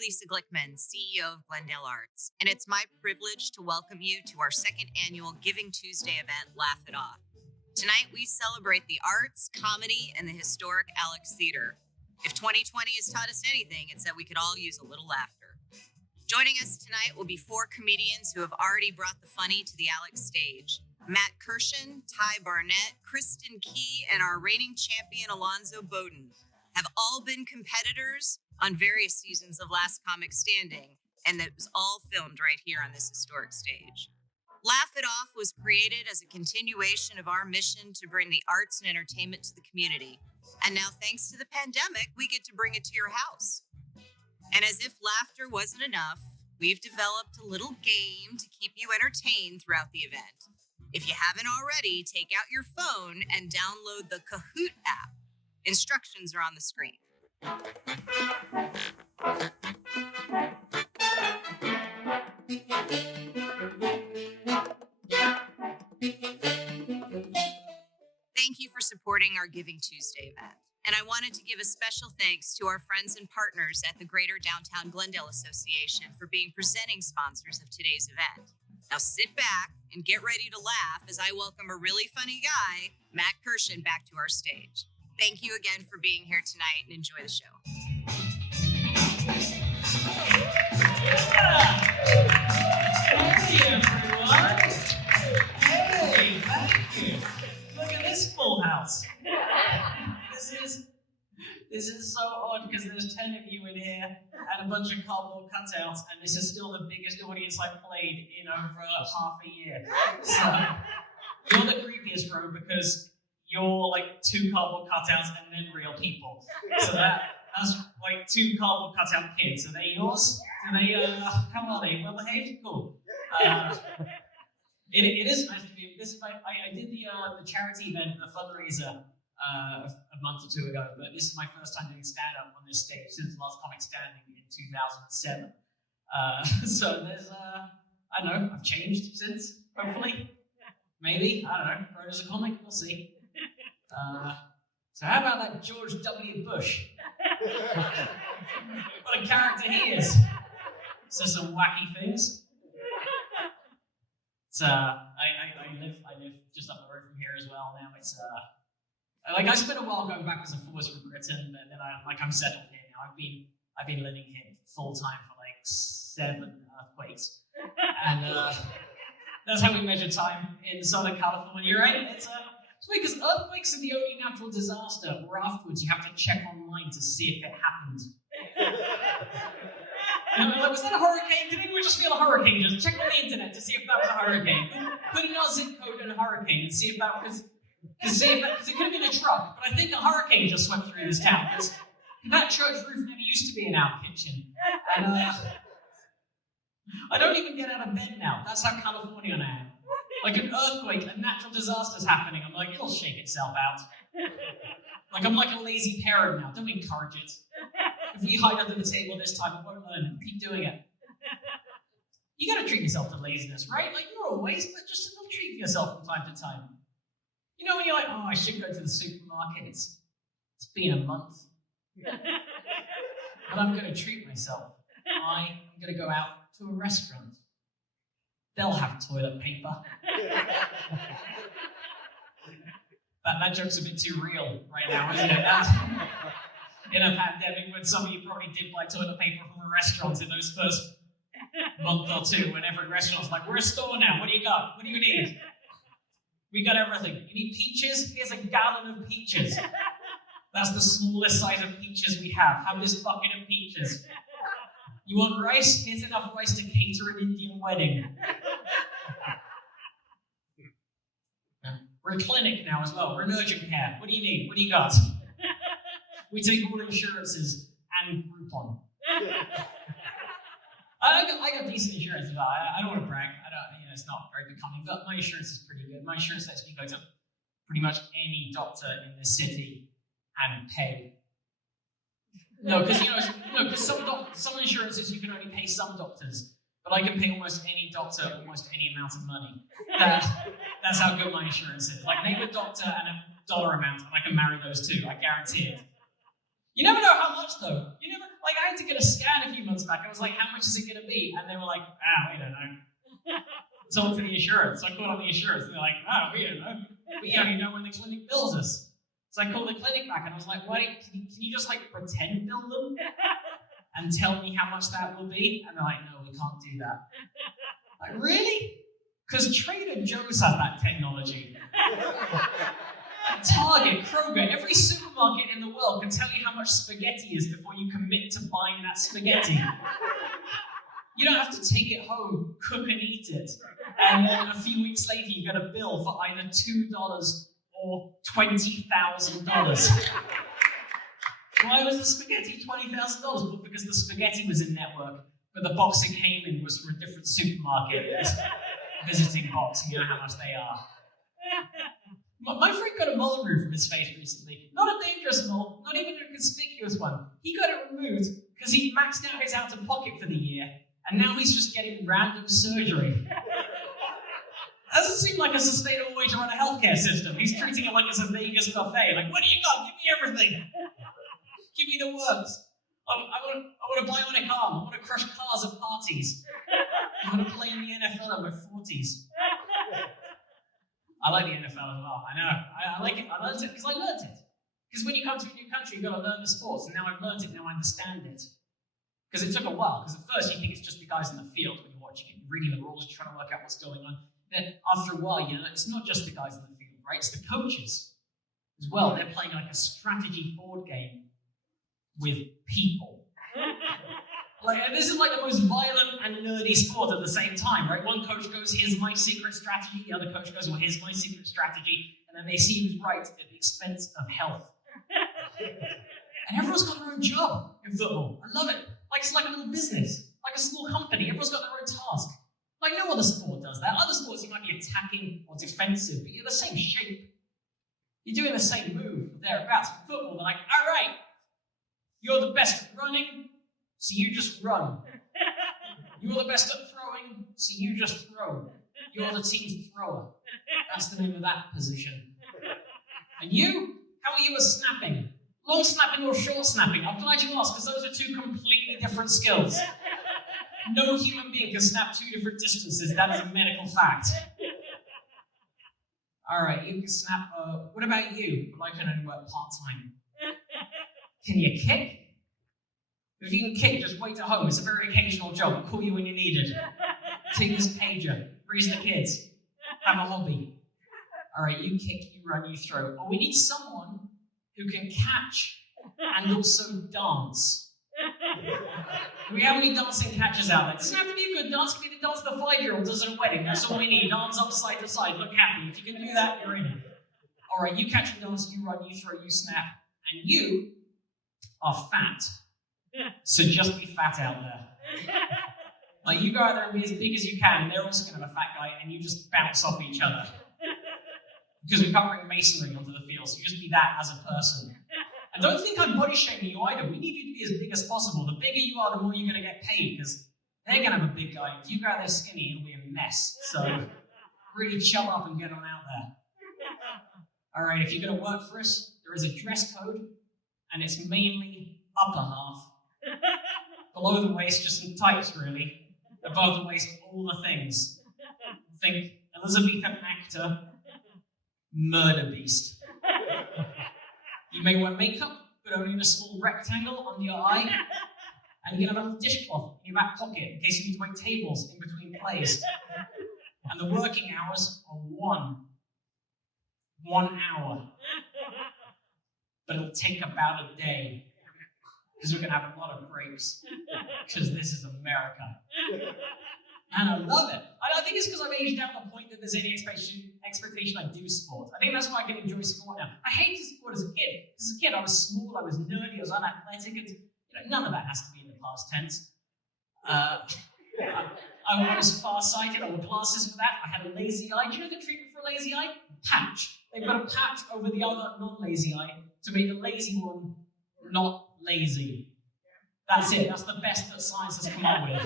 Lisa Glickman, CEO of Glendale Arts, and it's my privilege to welcome you to our second annual Giving Tuesday event, Laugh It Off. Tonight, we celebrate the arts, comedy, and the historic Alex Theater. If 2020 has taught us anything, it's that we could all use a little laughter. Joining us tonight will be 4 comedians who have already brought the funny to the Alex stage. Matt Kirshen, Barnett, Kristin and our reigning champion, Alonzo, Bodden, have all been competitors on various seasons of Last Comic Standing, and that was all filmed right here on this historic stage. Laugh It Off was created as a continuation of our mission to bring the arts and entertainment to the community. And now, thanks to the pandemic, we get to bring it to your house. And as if laughter wasn't enough, we've developed a little game to keep you entertained throughout the event. If you haven't already, take out your phone and download the Kahoot app. Instructions are on the screen. Thank you for supporting our Giving Tuesday event. And I wanted to give a special thanks to our friends and partners at the Greater Downtown Glendale Association for being presenting sponsors of today's event. Now sit back and get ready to laugh as I welcome a really funny guy, Matt Kirshen, back to our stage. Thank you again for being here tonight and enjoy the show. Hey everyone! Hey, thank you. Look at this full house. This is so odd because there's 10 of you in here and a bunch of cardboard cutouts, and this is still the biggest audience I've played in over half a year. So you're the creepiest row because you're like 2 cardboard cutouts and then real people. So that's like 2 cardboard cutout kids. Are they yours? Do they, how are they? Well behaved? Cool. It is nice to be, I did the charity event, the fundraiser, a month or 2 ago, but this is my first time doing stand-up on this stage since Last Comic Standing in 2007. So there's, I don't know, I've changed since, hopefully. Maybe, I don't know, grown as a comic, we'll see. So how about that George W. Bush? What a character he is. So some wacky things. It's, I live just up the road from here as well now. It's, like I spent a while going backwards and forwards from Britain, and then I'm settled here now. I've been living here full time for like 7 earthquakes. And that's how we measure time in Southern California, right? It's weird because earthquakes are the only natural disaster where afterwards you have to check online to see if it happened. And I'm like, was that a hurricane? Did anyone just feel a hurricane? Just check on the internet to see if that was a hurricane. Put in our zip code in a hurricane and see if that was, because it could have been a truck, but I think a hurricane just swept through this town. That church roof never used to be in our kitchen. And I don't even get out of bed now. That's how Californian I am. Like an earthquake, a natural disaster's happening. I'm like, it'll shake itself out. Like I'm like a lazy parent now. Don't encourage it. If we hide under the table this time, we won't learn. Keep doing it. You gotta treat yourself to laziness, right? Like you're always, but just a little treat for yourself from time to time. You know when you're like, oh, I should go to the supermarket. It's been a month. But I'm gonna treat myself. I'm gonna go out to a restaurant. They'll have toilet paper. That joke's a bit too real right now, isn't it? In a pandemic when some of you probably did buy toilet paper from a restaurant in those first month or 2 when every restaurant's like, we're a store now, what do you got? What do you need? We got everything. You need peaches? Here's a gallon of peaches. That's the smallest size of peaches we have. Have this bucket of peaches. You want rice? Here's enough rice to cater an Indian wedding. We're a clinic now as well. We're an urgent care. What do you need? What do you got? We take all insurances and Groupon. I got decent insurance. I don't want to brag. It's not very becoming, but my insurance is pretty good. My insurance lets me go to pretty much any doctor in the city and pay No, because some insurances you can only pay some doctors, but I can pay almost any doctor almost any amount of money. That's how good my insurance is. Like, name a doctor and a dollar amount, and I can marry those two. I guarantee it. You never know how much, though. I had to get a scan a few months back. I was like, how much is it going to be? And they were like, we don't know. It's all to the insurance. So I called on the insurance, and they're like, we don't know. We only know when the clinic bills us. So I called the clinic back, and I was like, can you just, pretend bill them? And tell me how much that will be? And they're like, no, we can't do that. Like, really? Because Trader Joe's have that technology. Target, Kroger, every supermarket in the world can tell you how much spaghetti is before you commit to buying that spaghetti. You don't have to take it home, cook and eat it, and then a few weeks later you get a bill for either $2 or $20,000. Why was the spaghetti $20,000? Well, because the spaghetti was in network, but the box it came in was from a different supermarket. It was a visiting box, you know how much they are. My friend got a mole removed from his face recently. Not a dangerous mole, not even a conspicuous one. He got it removed because he maxed out his out-of-pocket for the year, and now he's just getting random surgery. Doesn't seem like a sustainable way to run a healthcare system. He's treating it like it's a Vegas buffet. Like, what do you got? Give me everything. Give me the works. I want to bionic arm. I want to crush cars at parties. I want to play in the NFL in my 40s. I like the NFL as well. I know. I like it. I learned it because I learned it. Because when you come to a new country, you've got to learn the sports. And now I've learned it. Now I understand it. Because it took a while. Because at first you think it's just the guys in the field when you're watching it, reading the rules, trying to work out what's going on. Then after a while, it's not just the guys in the field, right? It's the coaches as well. They're playing like a strategy board game with people. This is like the most violent and nerdy sport at the same time, right? One coach goes, here's my secret strategy. The other coach goes, well, here's my secret strategy. And then they see who's right at the expense of health. And everyone's got their own job in football. I love it. It's like a little business, like a small company. Everyone's got their own task. Like no other sport does that. Other sports, you might be attacking or defensive, but you're the same shape. You're doing the same move thereabouts. In football, they're like, all right, you're the best at running, so you just run. You're the best at throwing, so you just throw. You're the team's thrower. That's the name of that position. And you? How are you at snapping? Long snapping or short snapping? I'm glad you asked, because those are two completely different skills. No human being can snap two different distances. That is a medical fact. All right, you can snap. What about you? Well, I can only work part-time. Can you kick? If you can kick, just wait at home. It's a very occasional job. I'll call you when you need it. Take this pager. Raise the kids. Have a hobby. All right, you kick, you run, you throw. Oh, we need someone who can catch and also dance. Do we have any dancing catchers out there? It doesn't have to be a good dance. It can be the dance the 5-year-old does at a wedding. That's all we need. Arms up side to side. Look happy. If you can do that, you're in it. All right, you catch and dance, you run, you throw, you snap. And you are fat. So just be fat out there. You go out there and be as big as you can, and they're also going to have a fat guy, and you just bounce off each other. Because we can't bring masonry onto the field, so you just be that as a person. And don't think I'm body shaming you either. We need you to be as big as possible. The bigger you are, the more you're going to get paid, because they're going to have a big guy. If you go out there skinny, it'll be a mess. So really chub up and get on out there. All right, if you're going to work for us, there is a dress code, and it's mainly upper half. Below the waist, just some tights, really. Above the waist, all the things. Think Elizabethan actor, murder beast. You may wear makeup, but only in a small rectangle under your eye. And you can have a little dishcloth in your back pocket in case you need to wait tables in between plays. And the working hours are 1 hour. But it'll take about a day. Because we're going to have a lot of breaks. Because this is America. And I love it. I think it's because I've aged out to the point that there's any expectation I do sport. I think that's why I can enjoy sport now. I hated sport as a kid. As a kid, I was small, I was nerdy, I was unathletic, and none of that has to be in the past tense. I was farsighted, I wore glasses for that. I had a lazy eye. Do you know the treatment for a lazy eye? Patch. They've got a patch over the other non-lazy eye to make the lazy one not lazy. That's it. That's the best that science has come up with.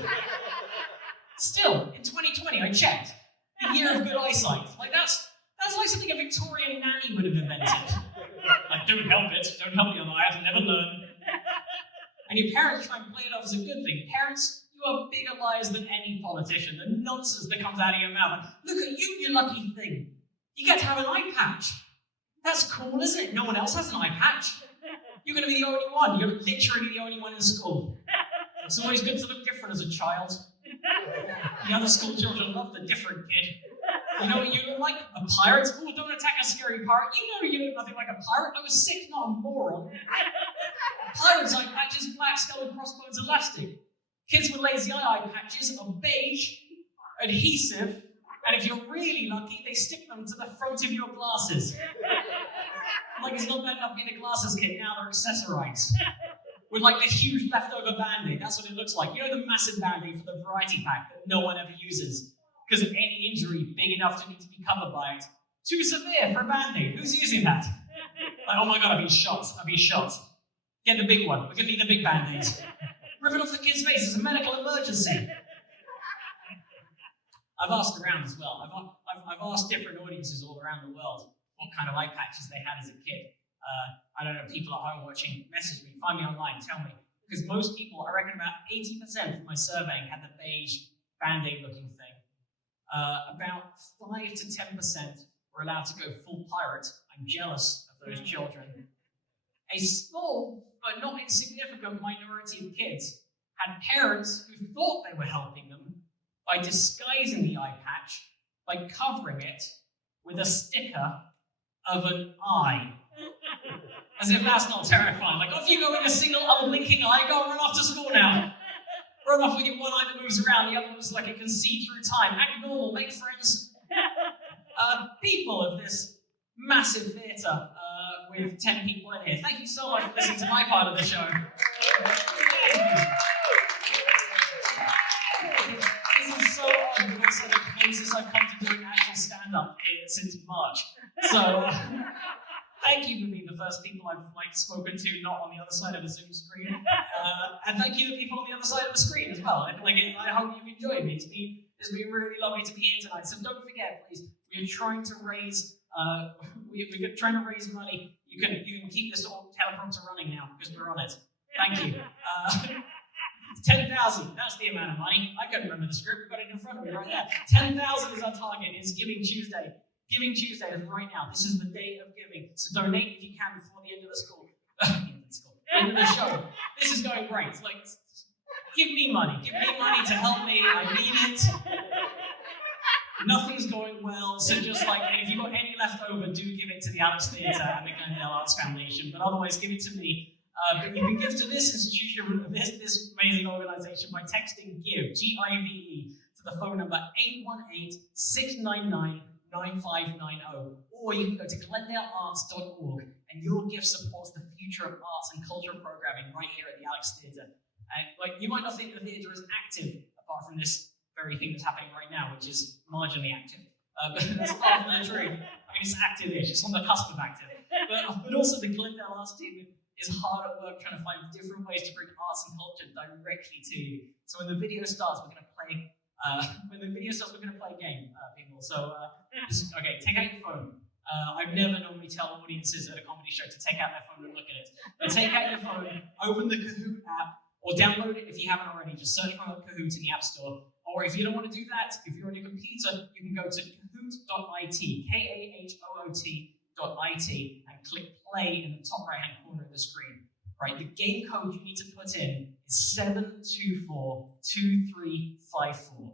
Still, in 2020, I checked. The year of good eyesight. Like, that's like something a Victorian nanny would have invented. Like, don't help it. Don't help the other eye. I'll never learn. And your parents try and play it off as a good thing. Parents, you are bigger liars than any politician. The nonsense that comes out of your mouth. Like, look at you, you lucky thing. You get to have an eye patch. That's cool, isn't it? No one else has an eye patch. You're going to be the only one. You're literally the only one in school. It's always good to look different as a child. The other school children love the different kid. You know what you look like? A pirate? Oh, don't attack a scary pirate. You know you look nothing like a pirate. I was 6, not a moron. Pirates' eye patches, black skull and crossbones elastic. Kids with lazy eye patches are beige, adhesive, and if you're really lucky, they stick them to the front of your glasses. Like it's not bad enough being a glasses kid, now they're accessorized. With like the huge leftover band-aid, that's what it looks like. You know the massive band-aid for the variety pack that no one ever uses? Because of any injury big enough to need to be covered by it. Too severe for a band-aid. Who's using that? Like, oh my god, I've been shot. Get the big one. We're going to need the big band-aid. Rip it off the kid's face. It's a medical emergency. I've asked around as well. I've asked different audiences all around the world what kind of eye patches they had as a kid. I don't know, people at home watching, message me, find me online, tell me. Because most people, I reckon about 80% from my surveying had the beige band-aid looking thing. About 5 to 10% were allowed to go full pirate. I'm jealous of those children. A small but not insignificant minority of kids had parents who thought they were helping them by disguising the eye patch, by covering it with a sticker of an eye. As if that's not terrifying. Like, off you go with a single unblinking eye, go and run off to school now. Run off with your one eye that moves around, the other one's like it can see through time. Act normal, make friends. People of this massive theatre with 10 people in here, thank you so much for listening to my part of the show. This is so odd, but also the closest I've come to doing actual stand-up since March. So, thank you for being the first people I've spoken to not on the other side of a Zoom screen. And thank you to people on the other side of the screen as well. I hope you've enjoyed me. It's been really lovely to be here tonight. So don't forget, please, we're trying to raise we're trying to raise money. You can keep this teleprompter running now because we're on it. Thank you. 10,000, that's the amount of money. I couldn't remember the script, we've got it in front of me right there. 10,000 is our target, it's Giving Tuesday. Giving Tuesday is right now. This is the day of giving. So donate if you can before the end of the end of the show. This is going great. It's like, give me money. Give me money to help me. I need it. Nothing's going well, so just like, if you've got any left over, do give it to the Alex Theatre and the Glendale Arts Foundation. But otherwise, give it to me. But you can give to this institution, this amazing organisation by texting GIVE, G-I-V-E, to the phone number 818-699-9590, or you can go to glendalearts.org, and your gift supports the future of arts and cultural programming right here at the Alex Theatre. And you might not think the theatre is active, apart from this very thing that's happening right now, which is marginally active. But that's far from the truth. I mean, it's active-ish, it's on the cusp of active. But also the Glendale Arts team is hard at work trying to find different ways to bring arts and culture directly to you. So when the video starts, we're going to play. When the video starts, we're going to play a game, people. So, okay, take out your phone. I never normally tell audiences at a comedy show to take out their phone and look at it. But take out your phone, open the Kahoot app, or download it if you haven't already. Just search for Kahoot in the App Store. Or if you don't want to do that, if you're on your computer, you can go to kahoot.it, kahoot.it, and click play in the top right-hand corner of the screen. Right, the game code you need to put in is 7242354. You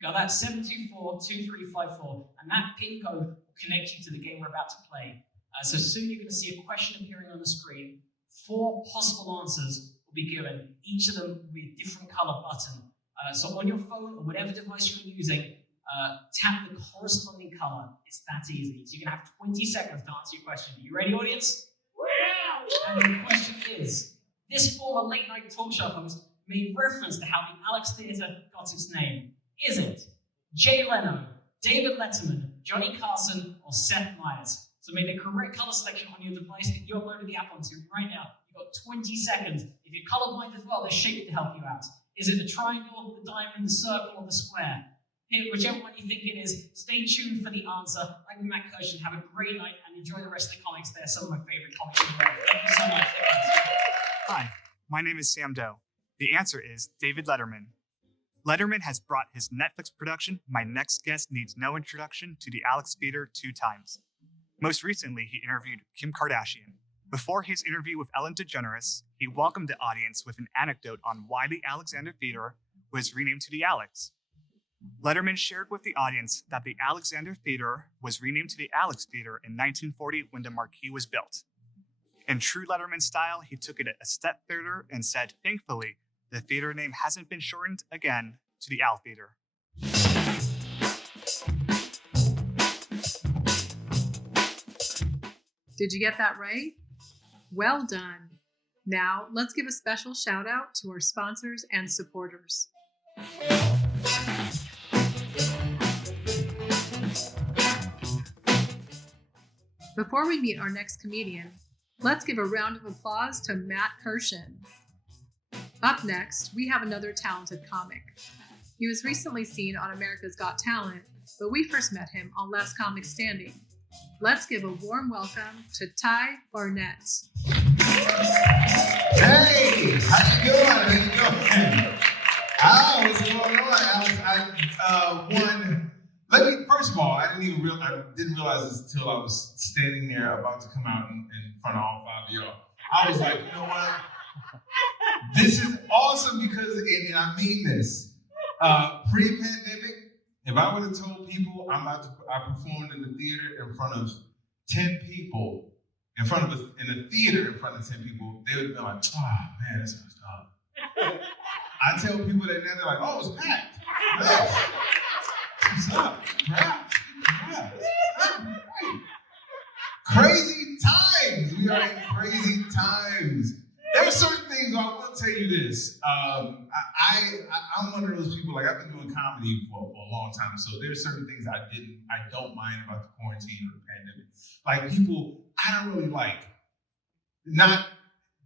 got that? 7242354, and that PIN code will connect you to the game we're about to play. So soon you're going to see a question appearing on the screen. 4 possible answers will be given. Each of them will be a different color button. So on your phone or whatever device you're using, tap the corresponding color. It's that easy. So you're going to have 20 seconds to answer your question. Are you ready, audience? And the question is, this former late-night talk show host made reference to how the Alex Theatre got its name. Is it Jay Leno, David Letterman, Johnny Carson, or Seth Meyers? So make the correct color selection on your device that you uploaded the app onto right now. You've got 20 seconds. If you're colorblind as well, there's Shape It to help you out. Is it the triangle, the diamond, the circle, or the square? Whichever one you think it is, stay tuned for the answer. I'm Matt Kirschen. Have a great night and enjoy the rest of the comics. They're some of my favorite comics in the world. Thank you so much. Hi, my name is Sam Doe. The answer is David Letterman. Letterman has brought his Netflix production, My Next Guest Needs No Introduction, to the Alex Theater 2 times. Most recently, he interviewed Kim Kardashian. Before his interview with Ellen DeGeneres, he welcomed the audience with an anecdote on why the Alexander Theater was renamed to the Alex. Letterman shared with the audience that the Alexander Theater was renamed to the Alex Theater in 1940 when the marquee was built. In true Letterman style, he took it a step further and said, thankfully, the theater name hasn't been shortened again to the Al Theater. Did you get that right? Well done. Now, let's give a special shout out to our sponsors and supporters. Before we meet our next comedian, let's give a round of applause to Matt Kirshen. Up next, we have another talented comic. He was recently seen on America's Got Talent, but we first met him on Last Comic Standing. Let's give a warm welcome to Ty Barnett. Hey, how you doing? How you doing? Oh, what's going on? First of all, I didn't realize this until I was standing there about to come out in front of all five of y'all. I was like, you know what? This is awesome because, and I mean this, pre-pandemic, if I would have told people I performed in the theater in front of 10 people, in a theater in front of 10 people, they would have been like, oh man, that's messed up. I tell people that now, they're like, oh, it's packed. Nice. What's up? Yeah. Crazy times. We are in crazy times. There are certain things, I will tell you this. I'm one of those people, like I've been doing comedy for a long time, so there's certain things I don't mind about the quarantine or the pandemic. Like people, I don't really like, not,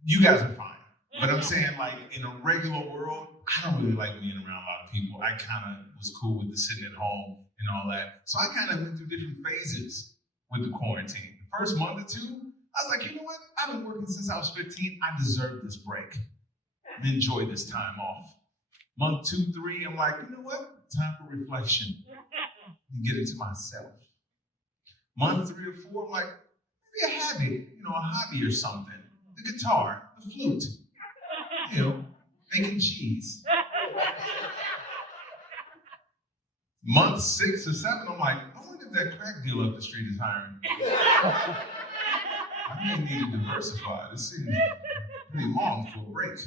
you guys are fine, but I'm saying like in a regular world, I don't really like being around a lot of people. I kind of was cool with the sitting at home and all that. So I kind of went through different phases with the quarantine. The first month or two, I was like, you know what? I've been working since I was 15. I deserve this break. Enjoy this time off. Month 2, 3, I'm like, you know what? Time for reflection and get into myself. Month 3 or 4, I'm like, maybe a habit, a hobby or something. The guitar, the flute, making cheese. Month 6 or 7, I'm like, I wonder if that crack dealer up the street is hiring. I may need to diversify. This seems pretty long for a break.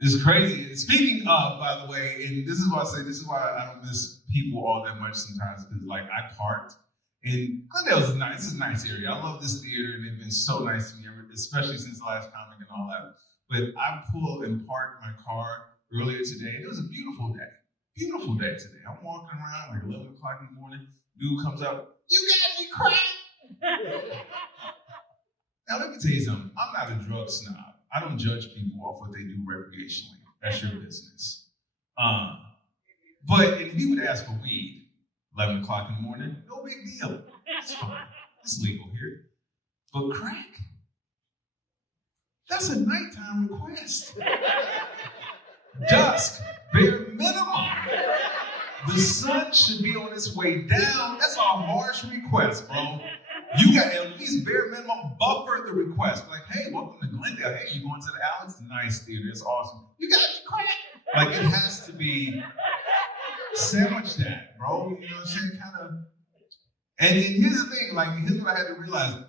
It's crazy. Speaking of, by the way, and this is why I don't miss people all that much sometimes, because like I parked, and Glendale's nice. This is a nice area. I love this theater, and they've been so nice to me, especially since the last comic and all that. But I pulled and parked my car earlier today, and it was a beautiful day. Beautiful day today. I'm walking around like 11 o'clock in the morning. Dude comes up, you got me crack. Now, let me tell you something. I'm not a drug snob. I don't judge people off what they do recreationally. That's your business. But if he would ask for weed, 11 o'clock in the morning, no big deal. It's fine. It's legal here. But crack? That's a nighttime request. Dusk, bare minimum. The sun should be on its way down. That's a harsh request, bro. You got at least bare minimum buffer the request. Like, hey, welcome to Glendale. Hey, you going to the Alex? Nice theater. It's awesome. You got me crack. Like, it has to be sandwich that, bro. You know what I'm saying? Kind of. And here's the thing. Like, here's what I had to realize.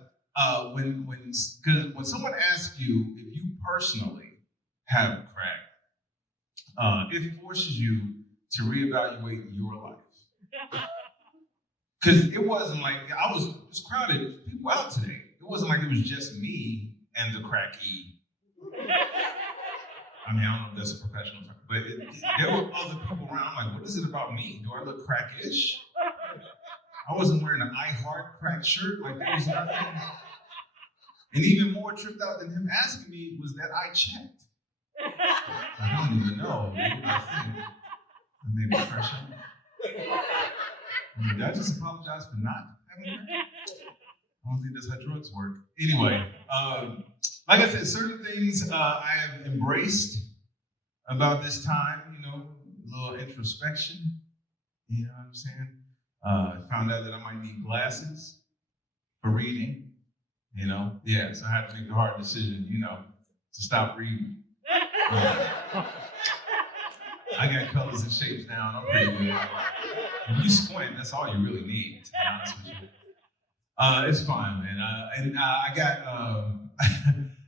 When someone asks you if you personally have crack, it forces you to reevaluate your life. Because it wasn't like, it was crowded, people out today. It wasn't like it was just me and the cracky. I mean, I don't know if that's a professional term, but there were other people around. Like, what is it about me? Do I look crackish? I wasn't wearing an I Heart cracked shirt. Like, there was nothing. And even more tripped out than him asking me was that I checked. I don't even know. Maybe I think. Maybe fresh out. Did I just apologize for not having that? I don't think that's how drugs work. Anyway, like I said, certain things I have embraced about this time, you know, a little introspection. You know what I'm saying? Found out that I might need glasses for reading. You know, yeah, so I had to make the hard decision, you know, to stop reading. I got colors and shapes down. I'm pretty good. If you squint, that's all you really need, to be honest with you. It's fine, man. I got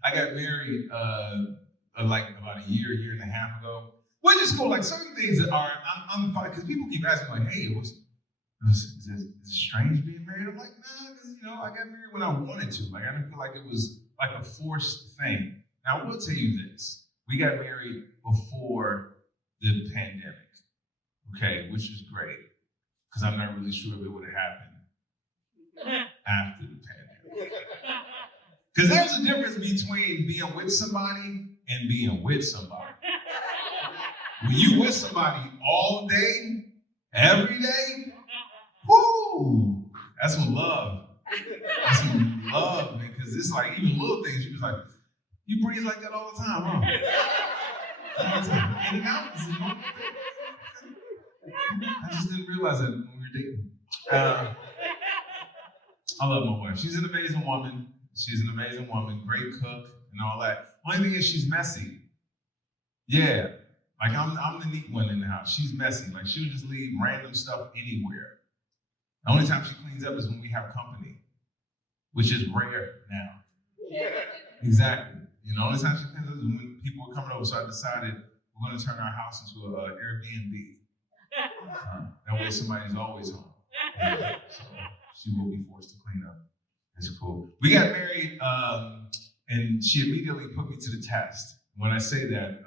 I got married like about a year and a half ago. Which is cool. Like certain things that are I'm fine because people keep asking like, hey, is it strange being married? I'm like, nah, because you know I got married when I wanted to. Like I didn't feel like it was like a forced thing. Now I will tell you this: we got married before the pandemic, okay, which is great because I'm not really sure if it would have happened after the pandemic. Because there's a difference between being with somebody and being with somebody. When you with somebody all day, every day, whoo, that's when love. That's when love, man, because it's like even little things, you was like, you breathe like that all the time, huh? All the time. In and out, this is normal thing. I just didn't realize that when we were dating. I love my wife. She's an amazing woman. She's an amazing woman, great cook and all that. Only thing is she's messy. Yeah. Like I'm the neat one in the house. She's messy. Like she'll just leave random stuff anywhere. The only time she cleans up is when we have company, which is rare now. Yeah. Exactly. You know, the only time she cleans up is when people are coming over. So I decided we're going to turn our house into an Airbnb. That way somebody's always home. So she will be forced to clean up. It's cool. We got married, and she immediately put me to the test. When I say that,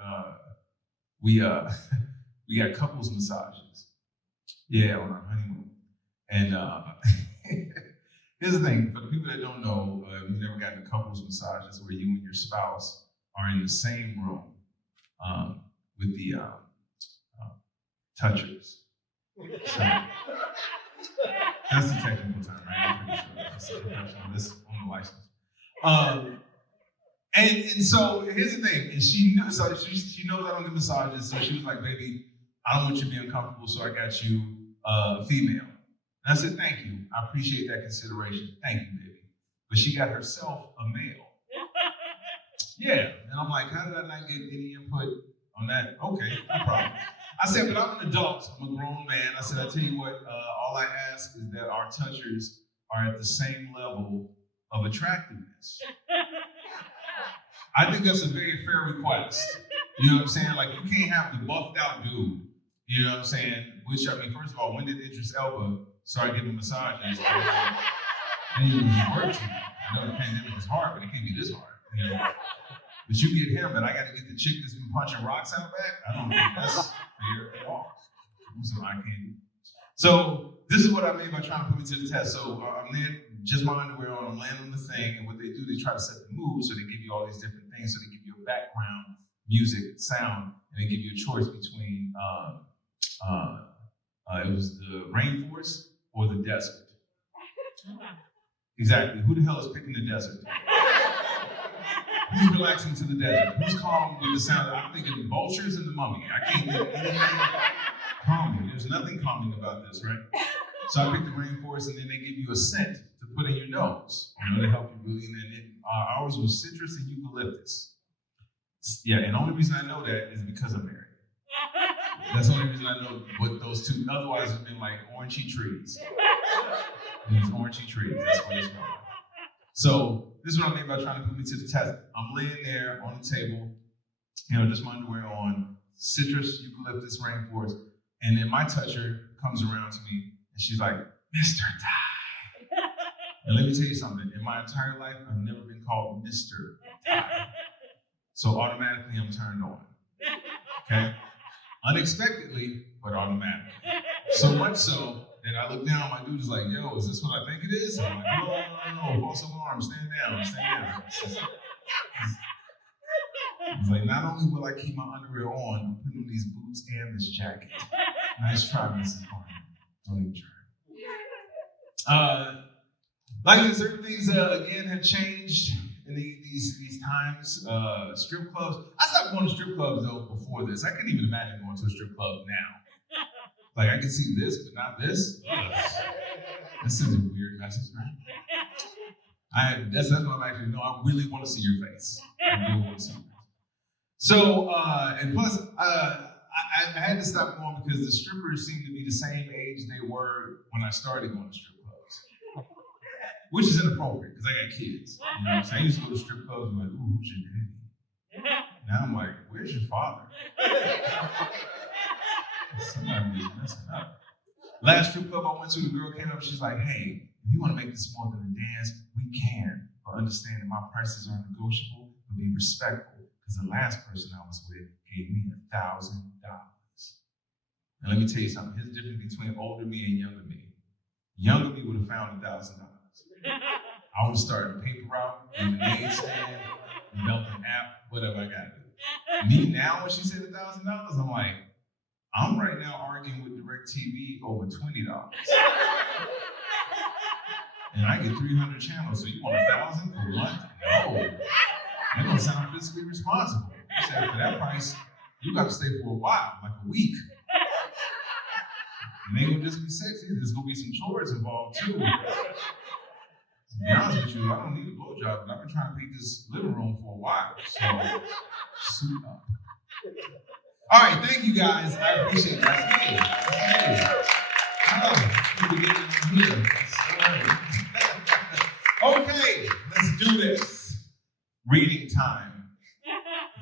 we got couples massages. Yeah, on our honeymoon. And here's the thing, for the people that don't know, if you've never gotten a couples massage, that's where you and your spouse are in the same room with the touchers. So, that's the technical time, right? I'm pretty sure that's the professional. That's on the license. And so here's the thing, and she knew, so she knows I don't get massages, so she was like, baby, I don't want you to be uncomfortable, so I got you a female. And I said, thank you. I appreciate that consideration. Thank you, baby. But she got herself a male. Yeah. And I'm like, how did I not get any input on that? Okay, no problem. I said, but I'm an adult. I'm a grown man. I said, I tell you what, all I ask is that our touchers are at the same level of attractiveness. I think that's a very fair request. You know what I'm saying? Like, you can't have the buffed out dude. You know what I'm saying? Which, I mean, first of all, when did Idris Elba start giving massages? And he was working. I know the pandemic is hard, but it can't be this hard. You know? But you get him, and I got to get the chick that's been punching rocks out back. I don't think that's fair at all. Some eye candy. So this is what I mean by trying to put me to the test. So I'm there, just my underwear on, I'm laying on the thing, and what they do, they try to set the mood, so they give you all these different things. So they give you a background, music, sound, and they give you a choice between it was the rainforest or the desert. Exactly. Who the hell is picking the desert? Who's relaxing to the desert? Who's calm with the sound? I'm thinking vultures and the mummy. I can't get anything calming. There's nothing calming about this, right? So I picked the rainforest, and then they give you a scent to put in your nose, you know, to help you really. And ours was citrus and eucalyptus. Yeah, and the only reason I know that is because I'm married. That's the only reason I know what those two. Otherwise, it's been like orangey trees. These orangey trees. That's what it's called. So this is what I mean by trying to put me to the test. I'm laying there on the table, you know, just my underwear on, citrus, eucalyptus, rainforest, and then my toucher comes around to me, and she's like, Mr. Ty. And let me tell you something. In my entire life, I've never been called Mr. Ty. So automatically, I'm turned on. Okay? Unexpectedly, but automatically. So much so And I look down, my dude is like, yo, is this what I think it is? I'm like, no, false alarm, stand down. He's like, not only will I keep my underwear on, but put on these boots and this jacket. Nice try, Mrs. Barnett. Don't even try. Like this, certain things again have changed in these times. Strip clubs. I stopped going to strip clubs though before this. I couldn't even imagine going to a strip club now. Like I can see this, but not this. This is a weird message, right? That's what I'm actually. No, I really want to see your face. I really want to see your face. So, and plus, I had to stop going because the strippers seemed to be the same age they were when I started going to strip clubs. Which is inappropriate because I got kids. You know what I'm saying? I used to go to strip clubs and be like, ooh, who's your daddy? Now I'm like, where's your father? Somebody is messing up. Last strip club I went to, the girl came up and she's like, hey, if you want to make this more than a dance, we can. But understand that my prices are negotiable, but be respectful. Because the last person I was with gave me $1,000. And let me tell you something, here's the difference between older me and younger me. Younger me would have found $1,000. I would have started a paper route, lemonade stand, developed an app, whatever I got to do. Me now, when she said $1,000, I'm like, I'm right now arguing with DirecTV over $20. And I get 300 channels, so you want $1,000 for what? No. That don't sound fiscally responsible. You said for that price, you got to stay for a while, like a week. And they gonna just be sexy. There's gonna be some chores involved too. To be honest with you, I don't need a blowjob, but I've been trying to paint this living room for a while. So, suit up. All right, thank you guys. I appreciate that. Okay, let's do this. Reading time.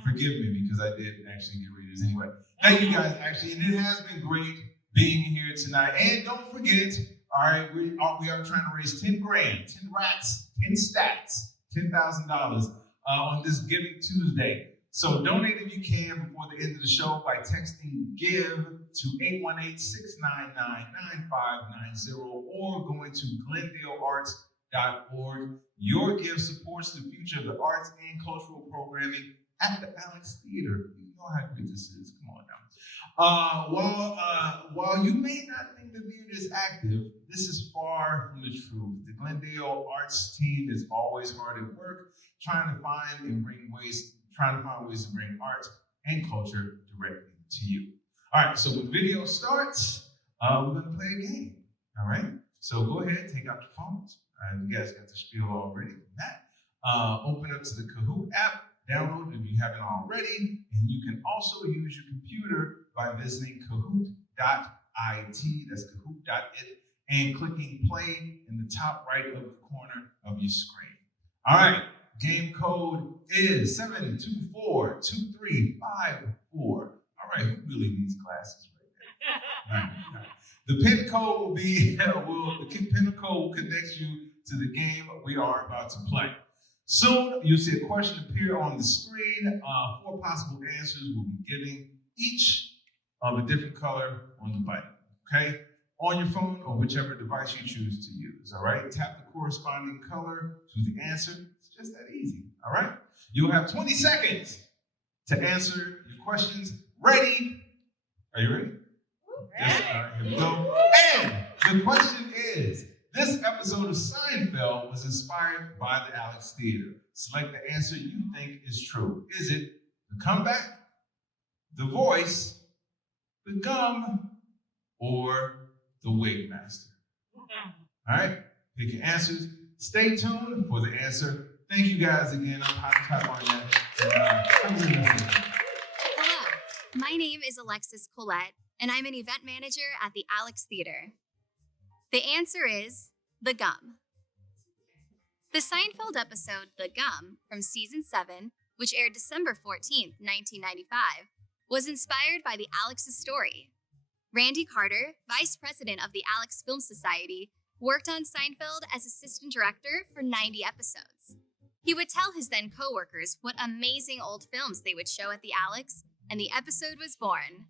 Forgive me because I did actually get readers anyway. Thank you guys, actually, and it has been great being here tonight. And don't forget, all right, we are trying to raise 10 grand, 10 racks, 10 stats, $10,000 on this Giving Tuesday. So donate if you can before the end of the show by texting GIVE to 818-699-9590 or going to glendalearts.org. Your gift supports the future of the arts and cultural programming at the Alex Theater. You know how great this is. Come on now. While you may not think the theater is active, this is far from the truth. The Glendale Arts team is always hard at work, trying to find ways to bring art and culture directly to you. All right, so when the video starts, we're gonna play a game, all right? So go ahead, take out your phones. You guys got the spiel already from that. Open up to the Kahoot app, download it if you haven't already, and you can also use your computer by visiting kahoot.it, that's kahoot.it, and clicking play in the top right of the corner of your screen. All right. Game code is 7242354. All right, who really needs glasses right there? All right. The pin code will be, the pin code will connect you to the game we are about to play. Soon, you'll see a question appear on the screen. 4 possible answers will be given, each of a different color on the button, okay? On your phone or whichever device you choose to use, all right? Tap the corresponding color to the answer. Just that easy, all right? You'll have 20 seconds to answer your questions. Ready? Are you ready? Yes, all right, here we go. And the question is, this episode of Seinfeld was inspired by the Alex Theater. Select the answer you think is true. Is it the comeback, the voice, the gum, or the wig master? All right, pick your answers. Stay tuned for the answer. Thank you guys again. I'm Barnett. Hello, my name is Alexis Collette, and I'm an event manager at the Alex Theater. The answer is the gum. The Seinfeld episode The Gum from season 7, which aired December 14th, 1995, was inspired by the Alex's story. Randy Carter, vice president of the Alex Film Society, worked on Seinfeld as assistant director for 90 episodes. He would tell his then co-workers what amazing old films they would show at the Alex, and the episode was born.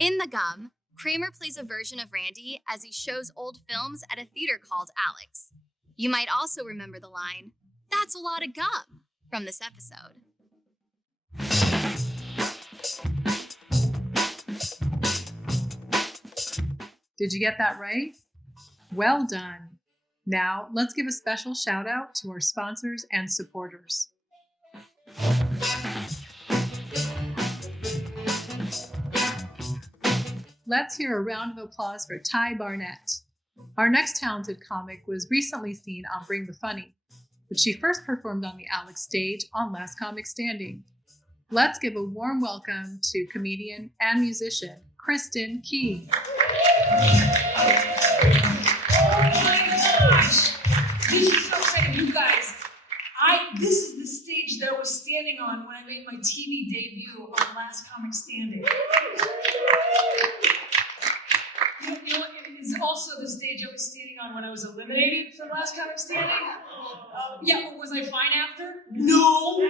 In The Gum, Kramer plays a version of Randy as he shows old films at a theater called Alex. You might also remember the line, "That's a lot of gum," from this episode. Did you get that right? Well done. Now, let's give a special shout out to our sponsors and supporters. Let's hear a round of applause for Ty Barnett. Our next talented comic was recently seen on Bring the Funny, but she first performed on the Alex stage on Last Comic Standing. Let's give a warm welcome to comedian and musician, Kristin Key. Oh my gosh! This is so exciting, you guys. This is the stage that I was standing on when I made my TV debut on Last Comic Standing. You know, it is also the stage I was standing on when I was eliminated from Last Comic Standing. Yeah, was I fine after? No.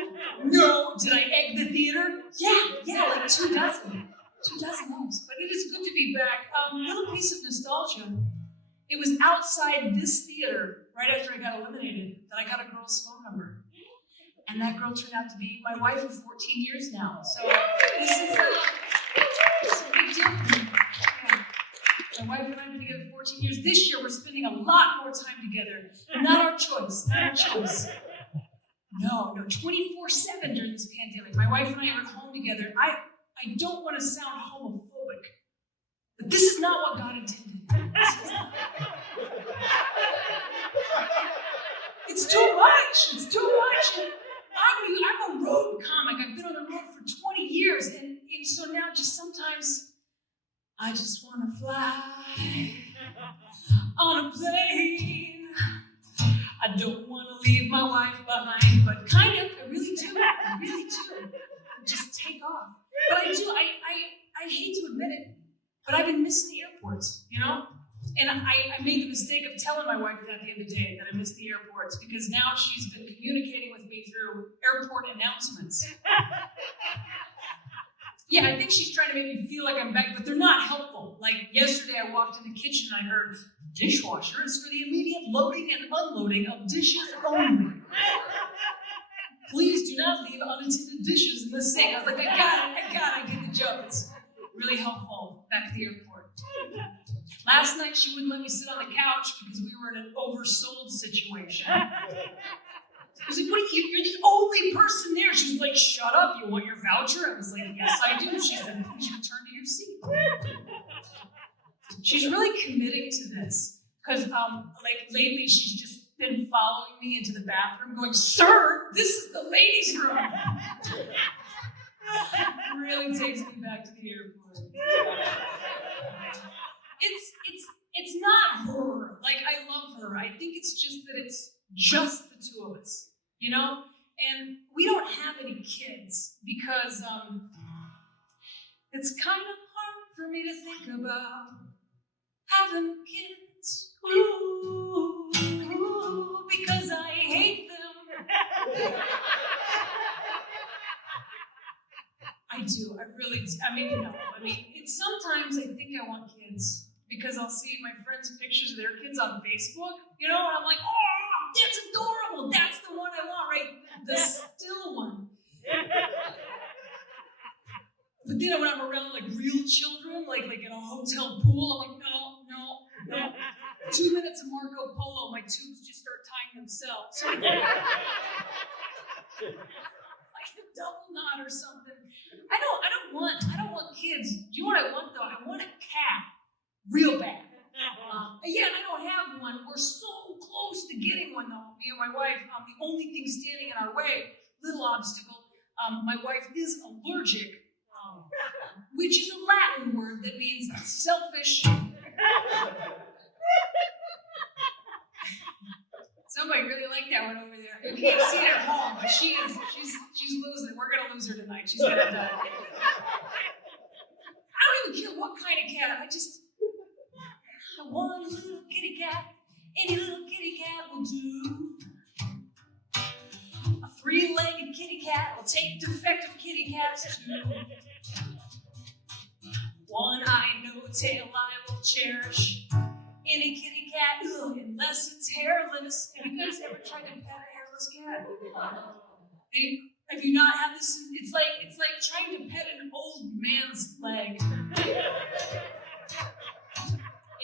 Did I egg the theater? Yeah, like 2 dozen. 2 dozen eggs. But it is good to be back. Little piece of nostalgia. It was outside this theater, right after I got eliminated, that I got a girl's phone number. And that girl turned out to be my wife of 14 years now. So this is a big deal for me. Yeah. My wife and I have been together 14 years. This year we're spending a lot more time together. Not our choice. No, 24/7 during this pandemic. My wife and I are at home together. I don't want to sound homophobic, but this is not what God intended. It's too much. I'm a road comic. I've been on the road for 20 years, and so now just sometimes I just want to fly on a plane. I don't want to leave my wife behind, but kind of, I really do. Just take off. But I do, I hate to admit it, but I've been missing the airports, you know? And I made the mistake of telling my wife that the other day, that I missed the airports, because now she's been communicating with me through airport announcements. Yeah, I think she's trying to make me feel like I'm back, but they're not helpful. Like yesterday I walked in the kitchen and I heard, "Dishwasher is for the immediate loading and unloading of dishes only. Please do not leave unattended dishes in the sink." I was like, I get the joke. It's really helpful back at the airport. Last night she wouldn't let me sit on the couch because we were in an oversold situation. I was like, you're the only person there. She was like, "Shut up, you want your voucher?" I was like, "Yes, I do." She said, "Please return to your seat." She's really committing to this. Because lately she's just been following me into the bathroom going, "Sir, this is the ladies' room." Really takes me back to the airport. It's not her. Like, I love her. I think it's just that it's just the two of us, you know? And we don't have any kids because it's kind of hard for me to think about having kids. Ooh, because I hate them. I do. I really do. It's sometimes I think I want kids because I'll see my friends' pictures of their kids on Facebook, you know, and I'm like, "Oh, that's adorable. That's the one I want, right? The still one." But then when I'm around like real children, like in a hotel pool, I'm like, no. 2 minutes of Marco Polo, my tubes just start tying themselves. Like a double knot or something. I don't want kids. Do you know what I want though? I want a cat, real bad. Yeah, and I don't have one. We're so close to getting one though. Me and my wife. The only thing standing in our way, little obstacle. My wife is allergic, which is a Latin word that means selfish. Somebody really liked that one over there. You can't see it at home, but she's losing it. We're gonna lose her tonight. She's gonna die. I don't even care what kind of cat. I want a little kitty cat. Any little kitty cat will do. A 3-legged kitty cat will take defective kitty cats too. One-eyed, no-tail I will cherish. Any kitty cat, ugh, unless it's hairless. Have you guys ever tried to pet a hairless cat? Have you not had this? It's like trying to pet an old man's leg.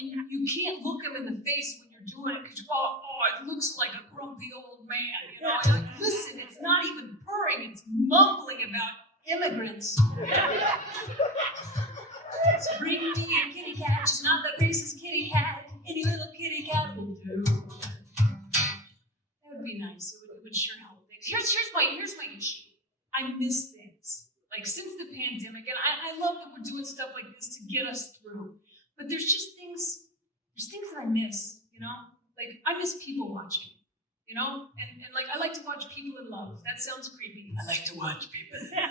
And you can't look him in the face when you're doing it because it looks like a grumpy old man. You know, you're like, listen, it's not even purring, it's mumbling about immigrants. So bring me a kitty cat, just not that racist kitty cat. Any little kitty cat will do. That would be nice. It would sure help things. Here's my issue. I miss things. Like since the pandemic, and I love that we're doing stuff like this to get us through. But there's things that I miss, you know? Like I miss people watching, you know? And like I like to watch people in love. That sounds creepy. I like to watch people in love.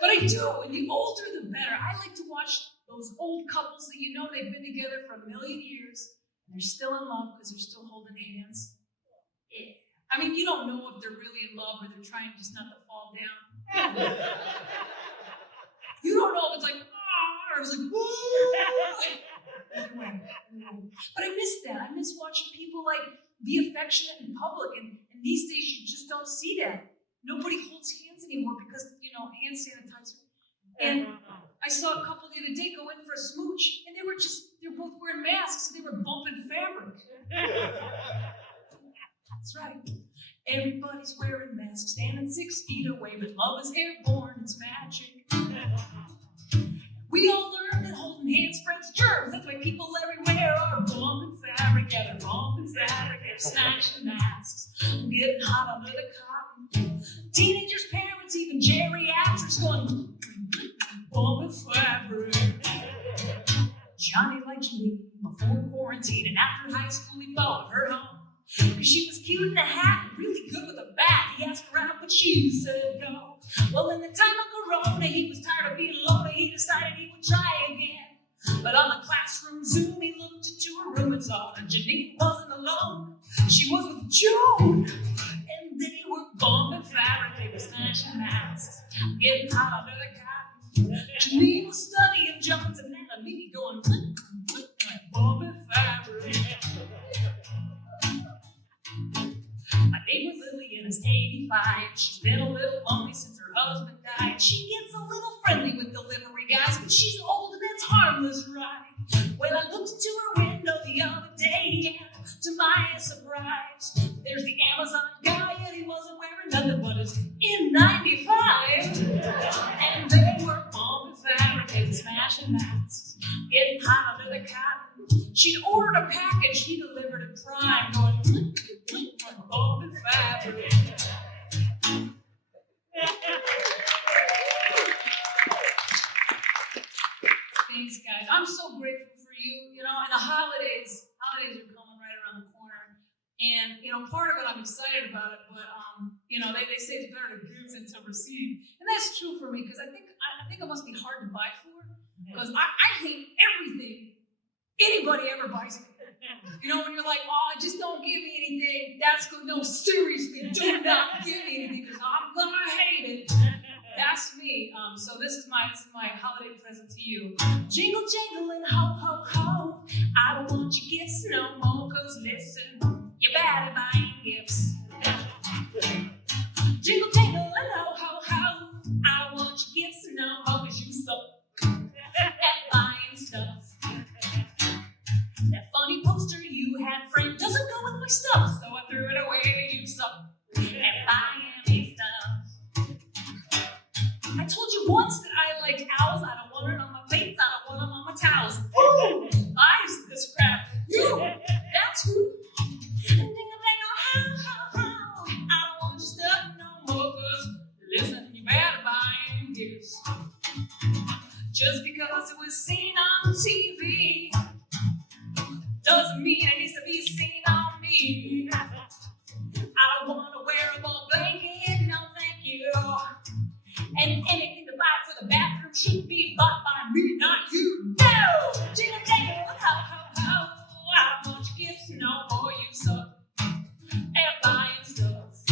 But I do, and the older the better. I like to watch those old couples that you know they've been together for a million years, and they're still in love because they're still holding hands. Yeah. I mean, you don't know if they're really in love or they're trying just not to fall down. You don't know if it's like, or it's like, but I miss that. I miss watching people like be affectionate in public, and these days you just don't see that. Nobody holds hands anymore because, you know, hand sanitizer. And I saw a couple the other day go in for a smooch, and they're both wearing masks, and they were bumping fabric. That's right. Everybody's wearing masks, standing 6 feet away, but love is airborne, it's magic. We all learned that holding hands spreads germs. That's why people everywhere are bumping fabric. Yeah, they're bumping fabric, they're snatching masks, getting hot under the cotton. Teenagers, parents, even geriatrics going bumping fabric. Johnny liked Janine before quarantine, and after high school he followed her home. Because she was cute in a hat and really good with a bat. He asked her out, but she said no. Well, in the time of Corona, he was tired of being lonely. He decided he would try again. But on the classroom Zoom, he looked into her room and saw that Janine wasn't alone. She was with Joan, and they were bumping fabric. They were snatching masks, getting hot under the cotton. Janine was studying Jones and anatomy, going bumping fabric. My neighbor Lillian is 85. She's been a little lonely since her husband died. She gets a little friendly with delivery guys, but she's old and it's harmless, right? Well, I looked into her window the other day, and to my surprise, there's the Amazon guy, and he wasn't wearing nothing but his N95. And they were bumping fabric, they were smashing masks, getting hot under the cotton. She'd ordered a package, he delivered it prime, going bumping fabric. Thanks, guys. I'm so grateful for you. You know, and the holidays are coming right around the corner. And, you know, part of it, I'm excited about it, but, you know, they say it's better to give than to receive. And that's true for me, because I think it must be hard to buy for, because I hate everything anybody ever buys me. You know, when you're like, oh, just don't give me anything, that's good. No, seriously, do not give me anything, because I'm gonna hate it. That's me. So this is my holiday present to you. Jingle, jingle, and ho, ho, ho. I don't want your gifts no more, cause listen, you're bad at buying gifts. Jingle, jingle, and ho, ho, ho. I don't want your gifts no more, cause you suck at buying stuff. That funny poster you had framed doesn't go with my stuff, so I threw it away. You suck at buying me stuff. I told you once that I liked owls. I don't want it on my plates. I don't want them on my towels. Who buys this crap? You. That's who. I don't want your stuff no more, cause listen, you better buying gifts. Just because it was seen on TV doesn't mean it needs to be seen on me. I don't want to wear a ball blanket, no thank you. And anything to buy for the bathroom should be bought by me, not you. No! Jingle, jingle, ho, ho, ho. I don't want your gifts no more, you suck at buying stuff.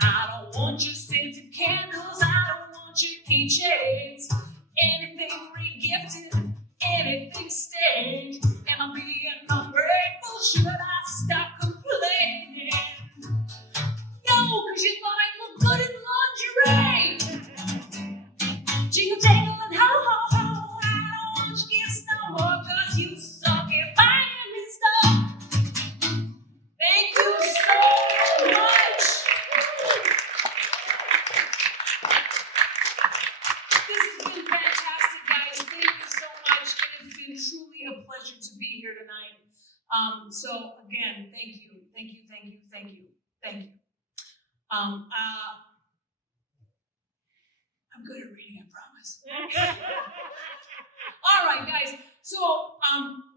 I don't want your scented candles, I don't want your keychains. anything re-gifted, anything staged. Am I being ungrateful? Should I stop complaining? No, cause you thought I'd look good in lingerie. Jingle jangle and ho ho ho, I don't want your gifts no more, cause you suck at buying me stuff. Thank you so much. This has been fantastic, guys. Thank you so much. It has been truly a pleasure to be here tonight. So again, thank you. I'm good at reading, I promise. All right, guys. So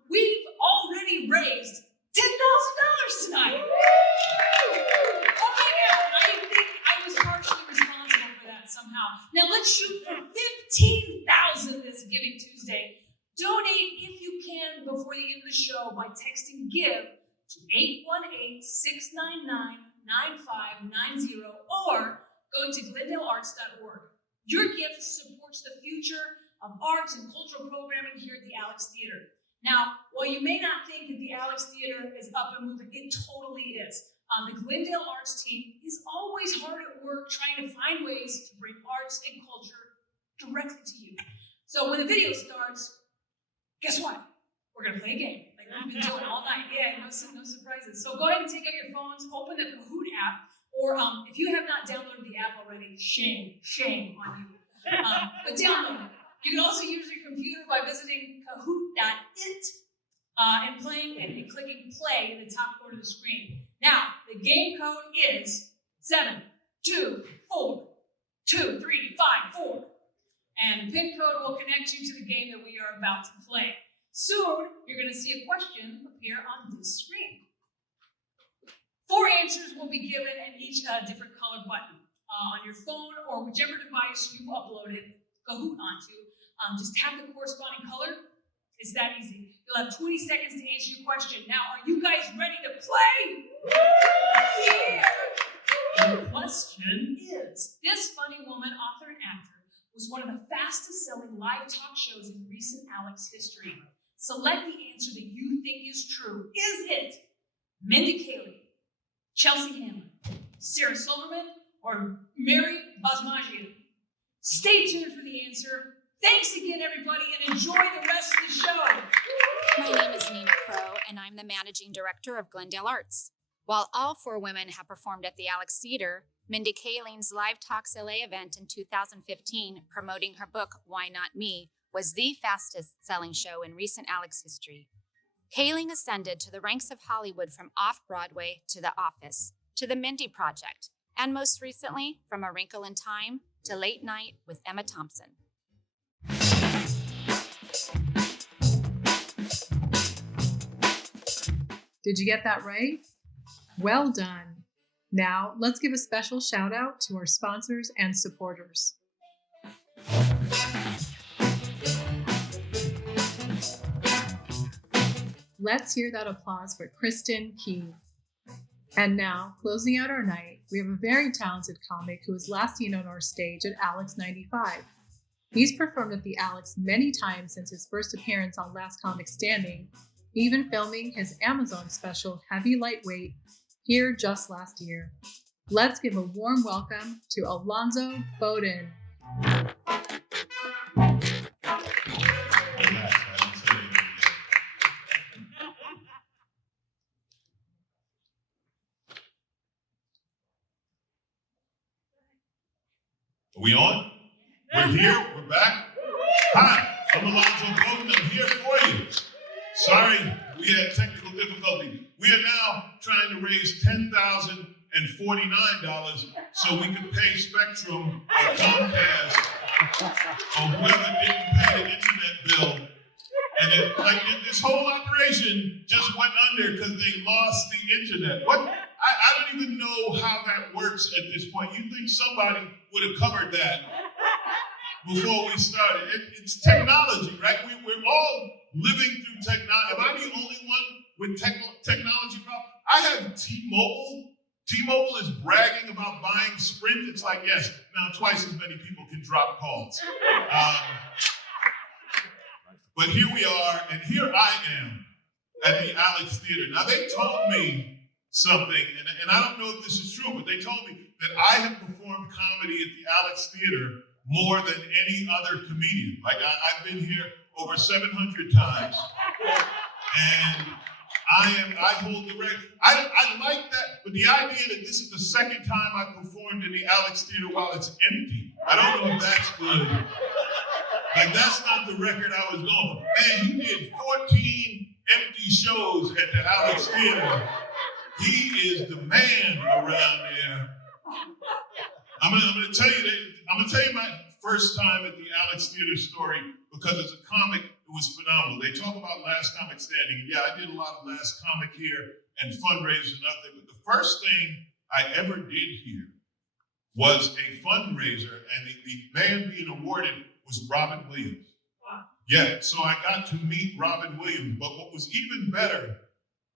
we've already raised $10,000 tonight. Oh my God! I think I was partially responsible for that somehow. Now let's shoot for $15,000 this Giving Tuesday. Donate if you can before the end of the show by texting GIVE to 818-699-9590 or going to glendalearts.org. Your gift supports the future of arts and cultural programming here at the Alex Theater. Now, while you may not think that the Alex Theater is up and moving, it totally is. The Glendale Arts team is always hard at work trying to find ways to bring arts and culture directly to you. So when the video starts, guess what? We're gonna play a game, like we've been doing all night. Yeah, no surprises. So go ahead and take out your phones, open the Kahoot app, or if you have not downloaded the app already, shame on you. But download it. You can also use your computer by visiting kahoot.it and clicking play in the top corner of the screen. Now, the game code is 7242354. And the PIN code will connect you to the game that we are about to play. Soon, you're going to see a question appear on this screen. 4 answers will be given and each a different color button on your phone or whichever device you've uploaded Kahoot onto. Just tap the corresponding color. It's that easy. You'll have 20 seconds to answer your question. Now, are you guys ready to play? Yeah! The question is, this funny woman, author and actor, was one of the fastest selling live talk shows in recent Alex history. Select the answer that you think is true. Is it Mindy Kaling, Chelsea Handler, Sarah Silverman, or Mary Basmagian? Stay tuned for the answer. Thanks again, everybody, and enjoy the rest of the show. My name is Nina Crow, and I'm the managing director of Glendale Arts. While all 4 women have performed at the Alex Theater, Mindy Kaling's Live Talks LA event in 2015, promoting her book, Why Not Me, was the fastest selling show in recent Alex history. Kaling ascended to the ranks of Hollywood from off-Broadway to The Office, to The Mindy Project, and most recently, from A Wrinkle in Time to Late Night with Emma Thompson. Did you get that right? Well done. Now, let's give a special shout out to our sponsors and supporters. Let's hear that applause for Kristin Key. And now, closing out our night, we have a very talented comic who was last seen on our stage at Alex 95. He's performed at the Alex many times since his first appearance on Last Comic Standing, even filming his Amazon special, Heavy Lightweight, here just last year. Let's give a warm welcome to Alonzo Bodden. Are we on? We're here, we're back. Hi, I'm Alonzo Bodden, I'm here for you. Sorry, we had technical difficulty. We are now trying to raise $10,049 so we can pay Spectrum or Comcast or whoever didn't pay the internet bill. And this whole operation just went under because they lost the internet. What? I don't even know how that works at this point. You'd think somebody would have covered that before we started. It's technology, right? We're all living through technology. Am I the only one with technology problems? I have T-Mobile T-Mobile is bragging about buying Sprint. It's like, yes, now twice as many people can drop calls. But here we are, and here I am at the Alex Theater. Now, they told me something, and I don't know if this is true, but they told me that I have performed comedy at the Alex Theater more than any other comedian. Like, I've been here over 700 times, and I hold the record. I like that, but the idea that this is the second time I performed in the Alex Theater while it's empty, I don't know if that's good. Like, that's not the record I was going for. Man, he did 14 empty shows at the Alex Theater. He is the man around there. I'm gonna tell you my first time at the Alex Theater story, because as a comic, it was phenomenal. They talk about Last Comic Standing. Yeah, I did a lot of Last Comic here and fundraisers and other things. But the first thing I ever did here was a fundraiser, and the man being awarded was Robin Williams. Wow. Yeah, so I got to meet Robin Williams. But what was even better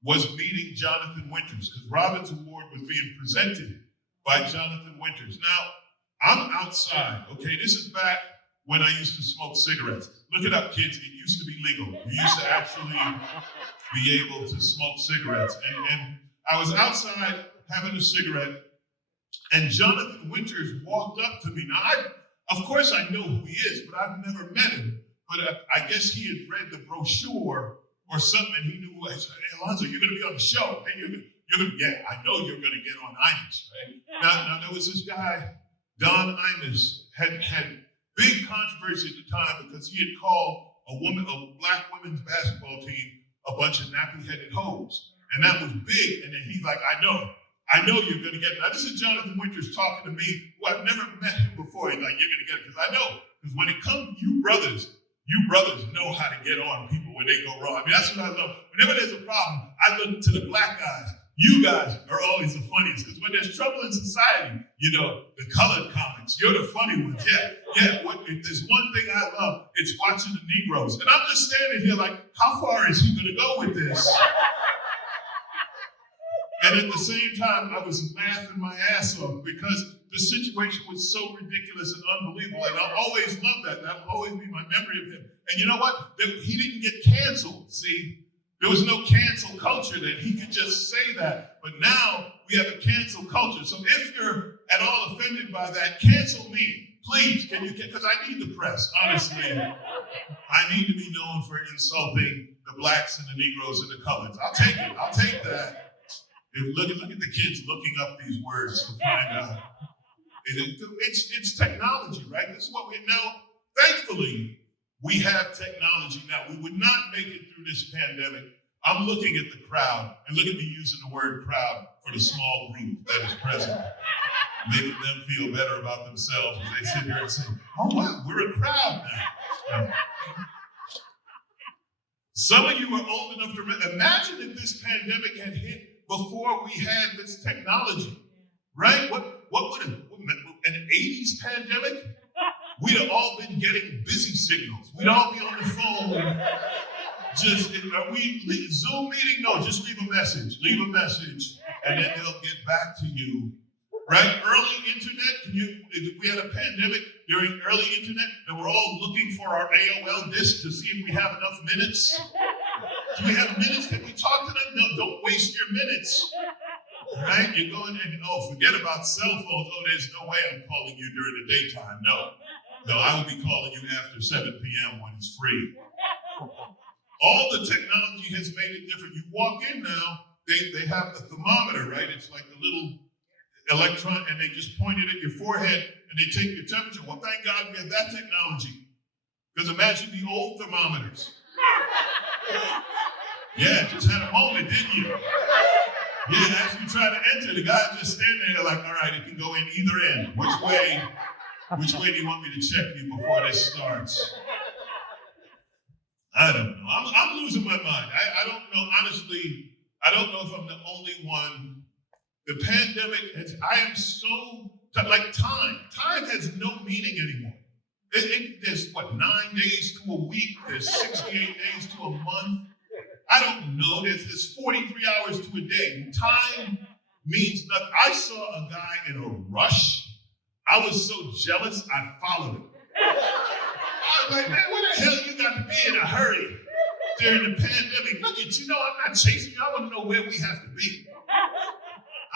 was meeting Jonathan Winters, because Robin's award was being presented by Jonathan Winters. Now, I'm outside, okay? This is back when I used to smoke cigarettes. Look it up, kids. It used to be legal. You used to actually be able to smoke cigarettes. And I was outside having a cigarette, and Jonathan Winters walked up to me. Now, of course I know who he is, but I've never met him. But I guess he had read the brochure or something, and he knew who I was. Hey, Alonzo, you're going to be on the show. Hey, yeah, I know you're going to get on Imus, right? Now, there was this guy, Don Imus, had big controversy at the time because he had called a black women's basketball team a bunch of nappy-headed hoes. And that was big. And then he's like, I know you're going to get it. Now, this is Jonathan Winters talking to me, who I've never met him before. He's like, you're going to get it, because I know. Because when it comes to you brothers know how to get on people when they go wrong. I mean, that's what I love. Whenever there's a problem, I look to the black guys. You guys are always the funniest, because when there's trouble in society, the colored comics, you're the funny ones. Yeah. If there's one thing I love, it's watching the Negroes. And I'm just standing here like, how far is he going to go with this? And at the same time, I was laughing my ass off because the situation was so ridiculous and unbelievable. And I'll always love that. That will always be my memory of him. And you know what? He didn't get canceled. See, there was no cancel culture then. He could just say that. But now we have a cancel culture. So if you're at all offended by that, cancel me. Please, can you? Because I need the press, honestly. I need to be known for insulting the blacks and the Negroes and the coloreds. I'll take it. I'll take that. Look at the kids looking up these words to find out. It's technology, right? This is what we now. Thankfully, we have technology now. We would not make it through this pandemic. I'm looking at the crowd, and look at me using the word crowd for the small group that is present, making them feel better about themselves as they sit here and say, "Oh wow, we're a crowd now." Some of you are old enough to imagine if this pandemic had hit before we had this technology, right? What would an 80s pandemic? We'd have all been getting busy signals. We'd all be on the phone. Are we Zoom meeting? No, just leave a message. Leave a message, and then they'll get back to you. Right? Early internet. If we had a pandemic during early internet, and we're all looking for our AOL disk to see if we have enough minutes. Do we have minutes? Can we talk to them? No, don't waste your minutes. Right? You're going and forget about cell phones. Oh, there's no way I'm calling you during the daytime. No, I will be calling you after 7 p.m. when it's free. All the technology has made it different. You walk in now, they have the thermometer, right? It's like the little electron, and they just point it at your forehead, and they take your temperature. Well, thank God we have that technology. Because imagine the old thermometers. Yeah, just had a moment, didn't you? Yeah, as you try to enter, the guy just standing there like, all right, it can go in either end. Which way do you want me to check you before this starts? I don't know. I'm losing my mind. I don't know, honestly, I don't know if I'm the only one. The pandemic, I am so, like time has no meaning anymore. There's 9 days to a week, there's 68 days to a month. I don't know, there's 43 hours to a day. Time means nothing. I saw a guy in a rush. I was so jealous, I followed him. I was like, man, where the hell you got to be in a hurry during the pandemic? Look at you, know I'm not chasing you. I want to know where we have to be.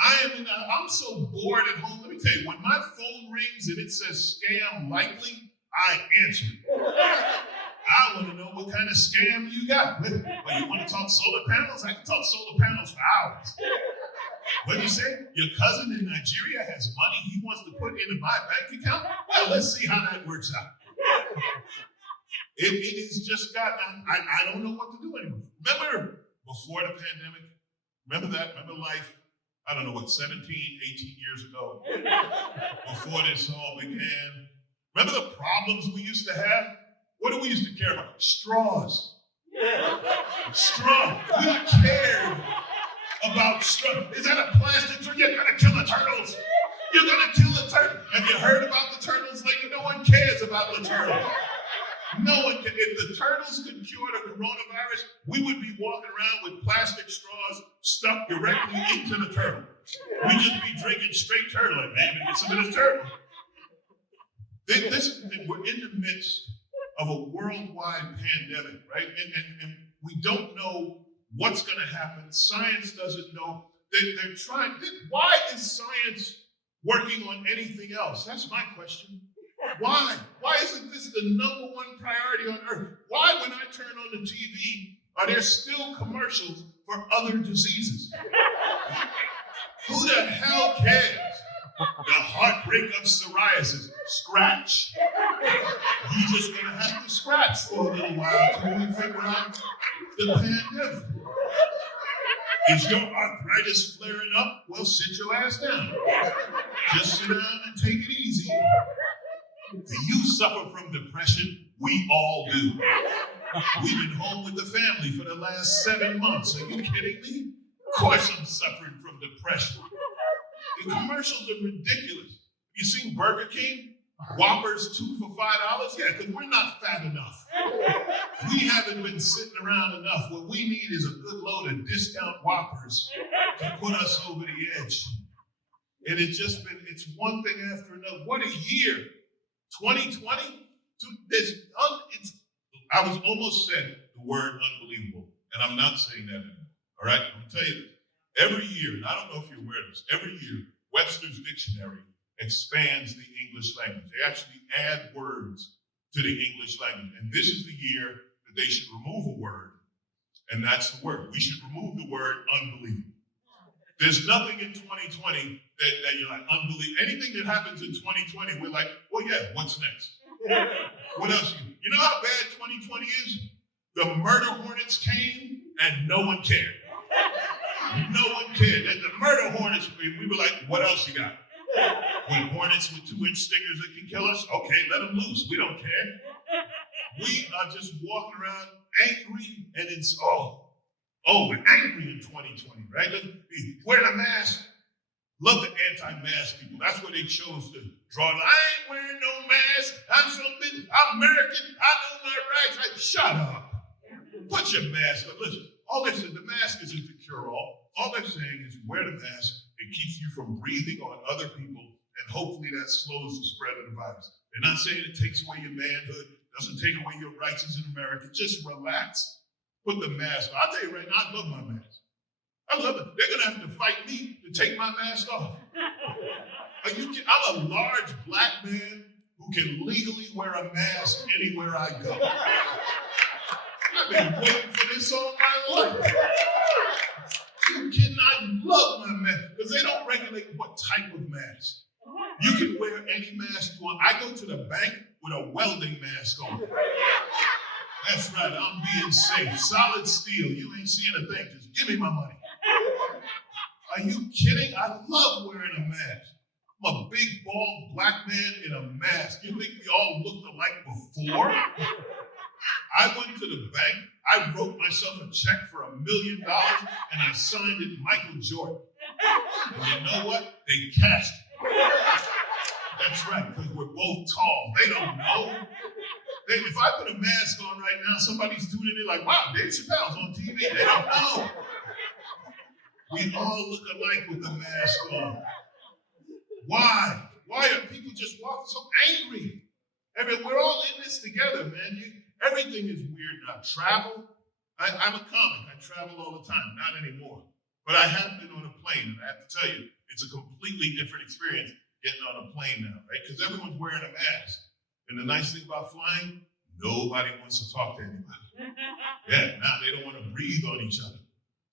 I'm so bored at home. Let me tell you, when my phone rings and it says scam likely, I answer it. I want to know what kind of scam you got. Well, you want to talk solar panels? I can talk solar panels for hours. What do you say? Your cousin in Nigeria has money he wants to put into my bank account? Well, let's see how that works out. It has just got, I don't know what to do anymore. Remember before the pandemic? Remember that? Remember life? I don't know what, 17, 18 years ago, before this all began. Remember the problems we used to have? What do we used to care about? Straws. Straw. We cared about straw. Is that a plastic straw? You're gonna kill the turtles. You're gonna kill the turtle. Have you heard about the turtles lately? No one cares about the turtles. No one can. If the turtles could cure the coronavirus, we would be walking around with plastic straws stuck directly into the turtle. We'd just be drinking straight turtle. Like, man, get some of this turtle. We're in the midst of a worldwide pandemic, right? And we don't know what's going to happen. Science doesn't know. They're trying. Why is science working on anything else? That's my question. Why? Why isn't this the number one priority on earth? Why, when I turn on the TV, are there still commercials for other diseases? Who the hell cares? The heartbreak of psoriasis. Scratch. You're just gonna have to scratch for a little while until we figure out the pandemic. Is your arthritis flaring up? Well, sit your ass down. Just sit down and take it easy. You suffer from depression, we all do. We've been home with the family for the last 7 months. Are you kidding me? Of course I'm suffering from depression. The commercials are ridiculous. You seen Burger King? Whoppers 2 for $5? Yeah, because we're not fat enough. We haven't been sitting around enough. What we need is a good load of discount Whoppers to put us over the edge. And it's one thing after another. What a year. 2020? I was almost said the word unbelievable, and I'm not saying that anymore. All right? I'm going to tell you this. Every year, and I don't know if you're aware of this, every year, Webster's Dictionary expands the English language. They actually add words to the English language. And this is the year that they should remove a word, and that's the word. We should remove the word unbelievable. There's nothing in 2020 that you're like, unbelievable. Anything that happens in 2020, we're like, well, yeah, what's next? What else? You know how bad 2020 is? The murder hornets came and no one cared. No one cared. And the murder hornets, we were like, what else you got? When hornets with 2-inch stingers that can kill us, okay, let them loose. We don't care. We are just walking around angry, and it's, we're angry in 2020, right? Wearing a mask. Love the anti-mask people. That's where they chose to draw the line. I ain't wearing no mask. I'm American. I know my rights. Shut up. Put your mask on. Listen, all they said, the mask isn't the cure-all. All they're saying is wear the mask. It keeps you from breathing on other people, and hopefully that slows the spread of the virus. They're not saying it takes away your manhood, doesn't take away your rights as an American. Just relax. Put the mask on. I'll tell you right now, I love my mask. I love it. They're going to have to fight me to take my mask off. I'm a large black man who can legally wear a mask anywhere I go. I've been waiting for this all my life. You kidding? I love my mask because they don't regulate what type of mask. You can wear any mask you want. I go to the bank with a welding mask on. That's right, I'm being safe. Solid steel. You ain't seeing a thing. Just give me my money. Are you kidding? I love wearing a mask. I'm a big, bald black man in a mask. You think we all looked alike before? I went to the bank. I wrote myself a check for $1 million, and I signed it Michael Jordan. And you know what? They cashed it. That's right, because we're both tall. They don't know. If I put a mask on right now, somebody's tuning in like, wow, Dave Chappelle's on TV. They don't know. We all look alike with the mask on. Why? Why are people just walking so angry? I mean, we're all in this together, man. Everything is weird now. Travel. I'm a comic. I travel all the time. Not anymore. But I have been on a plane, and I have to tell you, it's a completely different experience getting on a plane now, right? Because everyone's wearing a mask. And the nice thing about flying, nobody wants to talk to anybody. Yeah, now they don't want to breathe on each other.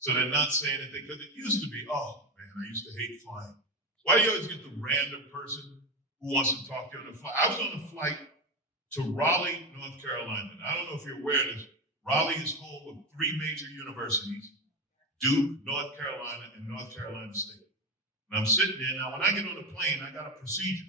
So they're not saying anything, because it used to be, oh, man, I used to hate flying. Why do you always get the random person who wants to talk to you on the flight? I was on a flight to Raleigh, North Carolina. And I don't know if you're aware of this. Raleigh is home of 3 major universities, Duke, North Carolina, and North Carolina State. And I'm sitting there. Now, when I get on the plane, I got a procedure.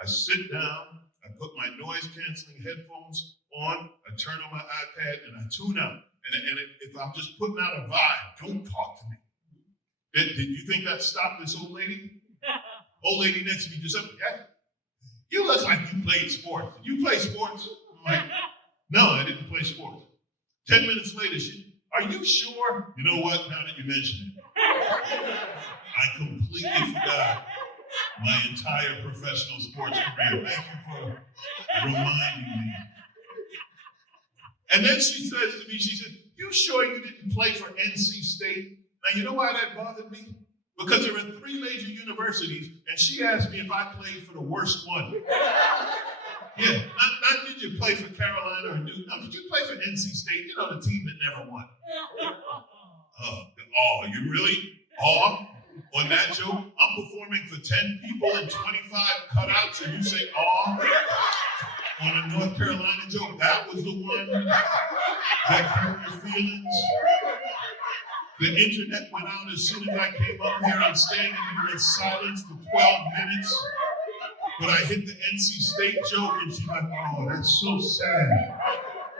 I sit down, I put my noise-canceling headphones on, I turn on my iPad, and I tune out. And if I'm just putting out a vibe, don't talk to me. Did you think that stopped this old lady? Old lady next to me just said, yeah, you look like you played sports. Did you play sports? I'm like, no, I didn't play sports. 10 minutes later, are you sure? You know what, now that you mention it, I completely forgot my entire professional sports career. Thank you for reminding me. And then she says to me, she said, you sure you didn't play for NC State? Now, you know why that bothered me? Because there are 3 major universities, and she asked me if I played for the worst one. Yeah, not did you play for Carolina or Duke? No, did you play for NC State? You know, the team that never won. You really? On that joke? I'm performing for 10 people and 25 cutouts, and you say, on a North Carolina joke? That was the one that hurt your feelings? The internet went out as soon as I came up here. I'm standing here in silence for 12 minutes. But I hit the NC State joke, and she's like, oh, that's so sad.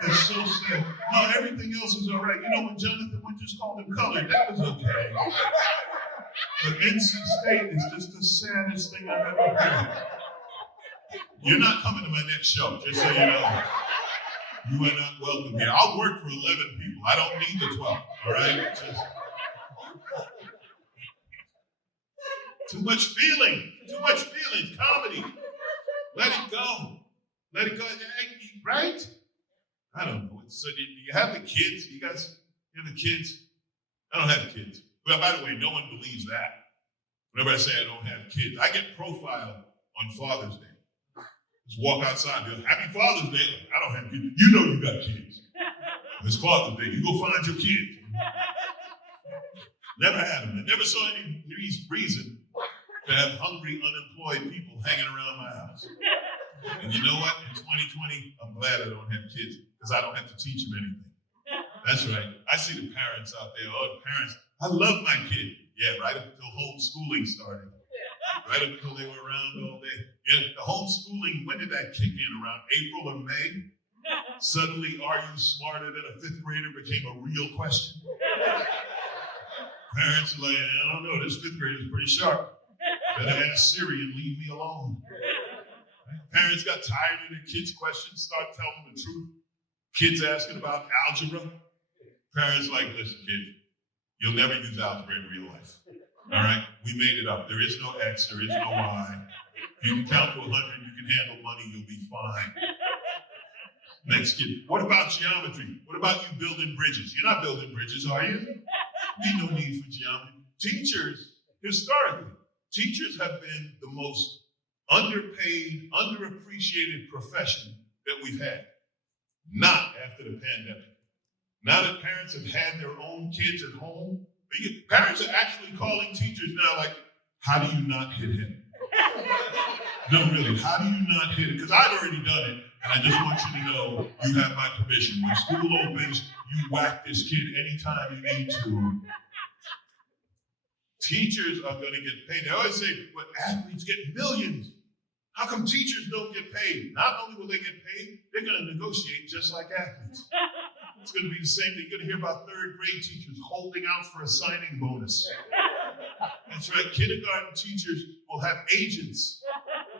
That's so sad. No, everything else is all right. You know, when Jonathan Winters called him colored, that was okay. But NC State is just the saddest thing I've ever heard. You're not coming to my next show, just so you know. You are not welcome here. I'll work for 11 people. I don't need the 12, all right? Too much feeling. Too much feelings. Comedy. Let it go. Let it go. Right? I don't know. So do you have the kids? You guys have the kids? I don't have kids. Well, by the way, no one believes that. Whenever I say I don't have kids, I get profiled on Father's Day. Just walk outside and go, Happy Father's Day. I don't have kids. You know you got kids. It's Father's Day. You go find your kids. Never had them. I never saw any reason to have hungry, unemployed people hanging around my house. And you know what? In 2020, I'm glad I don't have kids because I don't have to teach them anything. That's right. I see the parents out there. Oh, the parents. I love my kid. Yeah, right up until homeschooling started. Right up until they were around all day. Yeah, the homeschooling, when did that kick in? Around April or May? Suddenly, are you smarter than a 5th grader became a real question. Parents are like, I don't know, this 5th grader is pretty sharp. Better ask Siri and leave me alone. Parents got tired of their kids' questions, start telling them the truth. Kids asking about algebra. Parents like, listen, kid, you'll never use algebra in real life. All right? We made it up. There is no X, there is no Y. If you can count to 100, you can handle money, you'll be fine. Next kid, what about geometry? What about you building bridges? You're not building bridges, are you? There's no need for geometry. Teachers, historically, teachers have been the most underpaid, underappreciated profession that we've had. Not after the pandemic. Now that parents have had their own kids at home, parents are actually calling teachers now like, how do you not hit him? No, really, how do you not hit it? Because I've already done it, and I just want you to know you have my permission. When school opens, you whack this kid anytime you need to. Teachers are going to get paid. They always say, but athletes get millions. How come teachers don't get paid? Not only will they get paid, they're going to negotiate just like athletes. It's going to be the same thing. You're going to hear about 3rd grade teachers holding out for a signing bonus. That's right. Kindergarten teachers will have agents.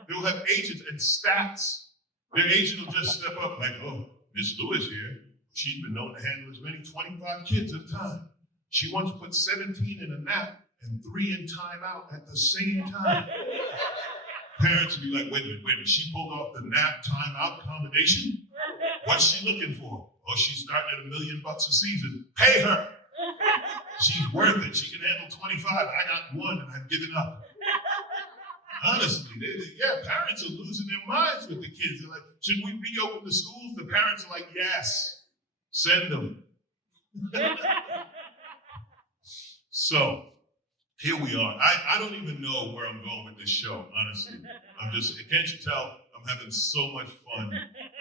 They will have agents and stats. Their agent will just step up like, oh, Miss Lewis here. She's been known to handle as many 25 kids at a time. She once put 17 in a nap and 3 in timeout at the same time. Parents would be like, wait a minute, she pulled off the nap timeout combination? What's she looking for? Oh, she's starting at $1 million a season. Pay her. She's worth it. She can handle 25. I got 1 and I've given up. Honestly, parents are losing their minds with the kids. They're like, should we reopen the schools? The parents are like, yes, send them. So, here we are. I don't even know where I'm going with this show, honestly. Can't you tell I'm having so much fun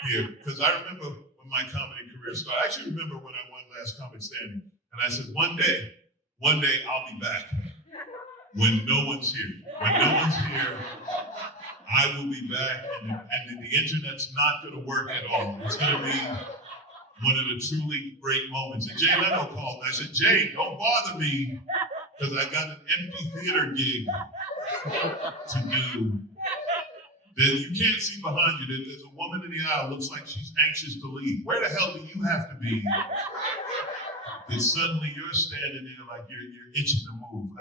here? Because I remember when my comedy career started. I actually remember when I won Last Comic Standing. And I said, one day I'll be back. When no one's here. When no one's here, I will be back. And the internet's not going to work at all. It's going to be one of the truly great moments. And Jay Leno called me. I said, Jay, don't bother me, because I got an empty theater gig to do. Then you can't see behind you. There's a woman in the aisle, looks like she's anxious to leave. Where the hell do you have to be? Then suddenly you're standing there like you're itching to move.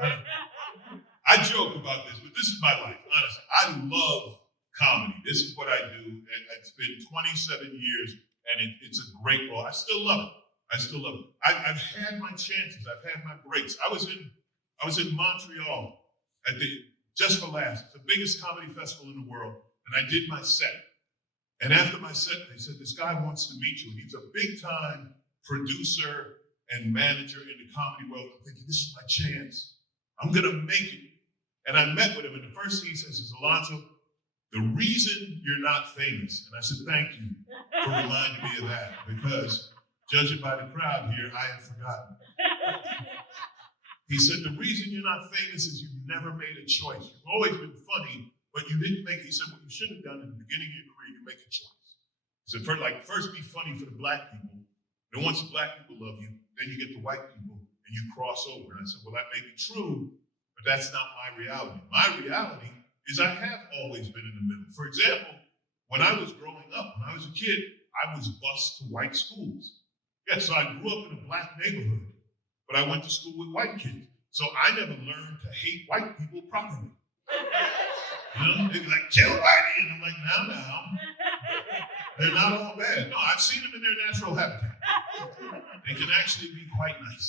I joke about this, but this is my life, honestly. I love comedy. This is what I do. And it's been 27 years, and it's a great role. I still love it. I've had my chances. I've had my breaks. I was in Montreal at the Just for Laughs. It's the biggest comedy festival in the world, and I did my set. And after my set, they said, this guy wants to meet you, and he's a big-time producer and manager in the comedy world. I'm thinking, this is my chance. I'm gonna make it. And I met with him, and the first thing he says is, Alonzo, the reason you're not famous, and I said, thank you for reminding me of that, because judging by the crowd here, I had forgotten. He said, the reason you're not famous is you've never made a choice. You've always been funny, but you didn't make it. He said, what you should have done in the beginning of your career, you make a choice. He said, first be funny for the black people. Then once the black people love you, then you get the white people and you cross over. And I said, well, that may be true, but that's not my reality. My reality is I have always been in the middle. For example, when I was growing up, when I was a kid, I was bused to white schools. Yeah, so I grew up in a black neighborhood, but I went to school with white kids. So I never learned to hate white people properly. You know, they'd be like, kill whitey, and I'm like, now. They're not all bad. No, I've seen them in their natural habitat. They can actually be quite nice.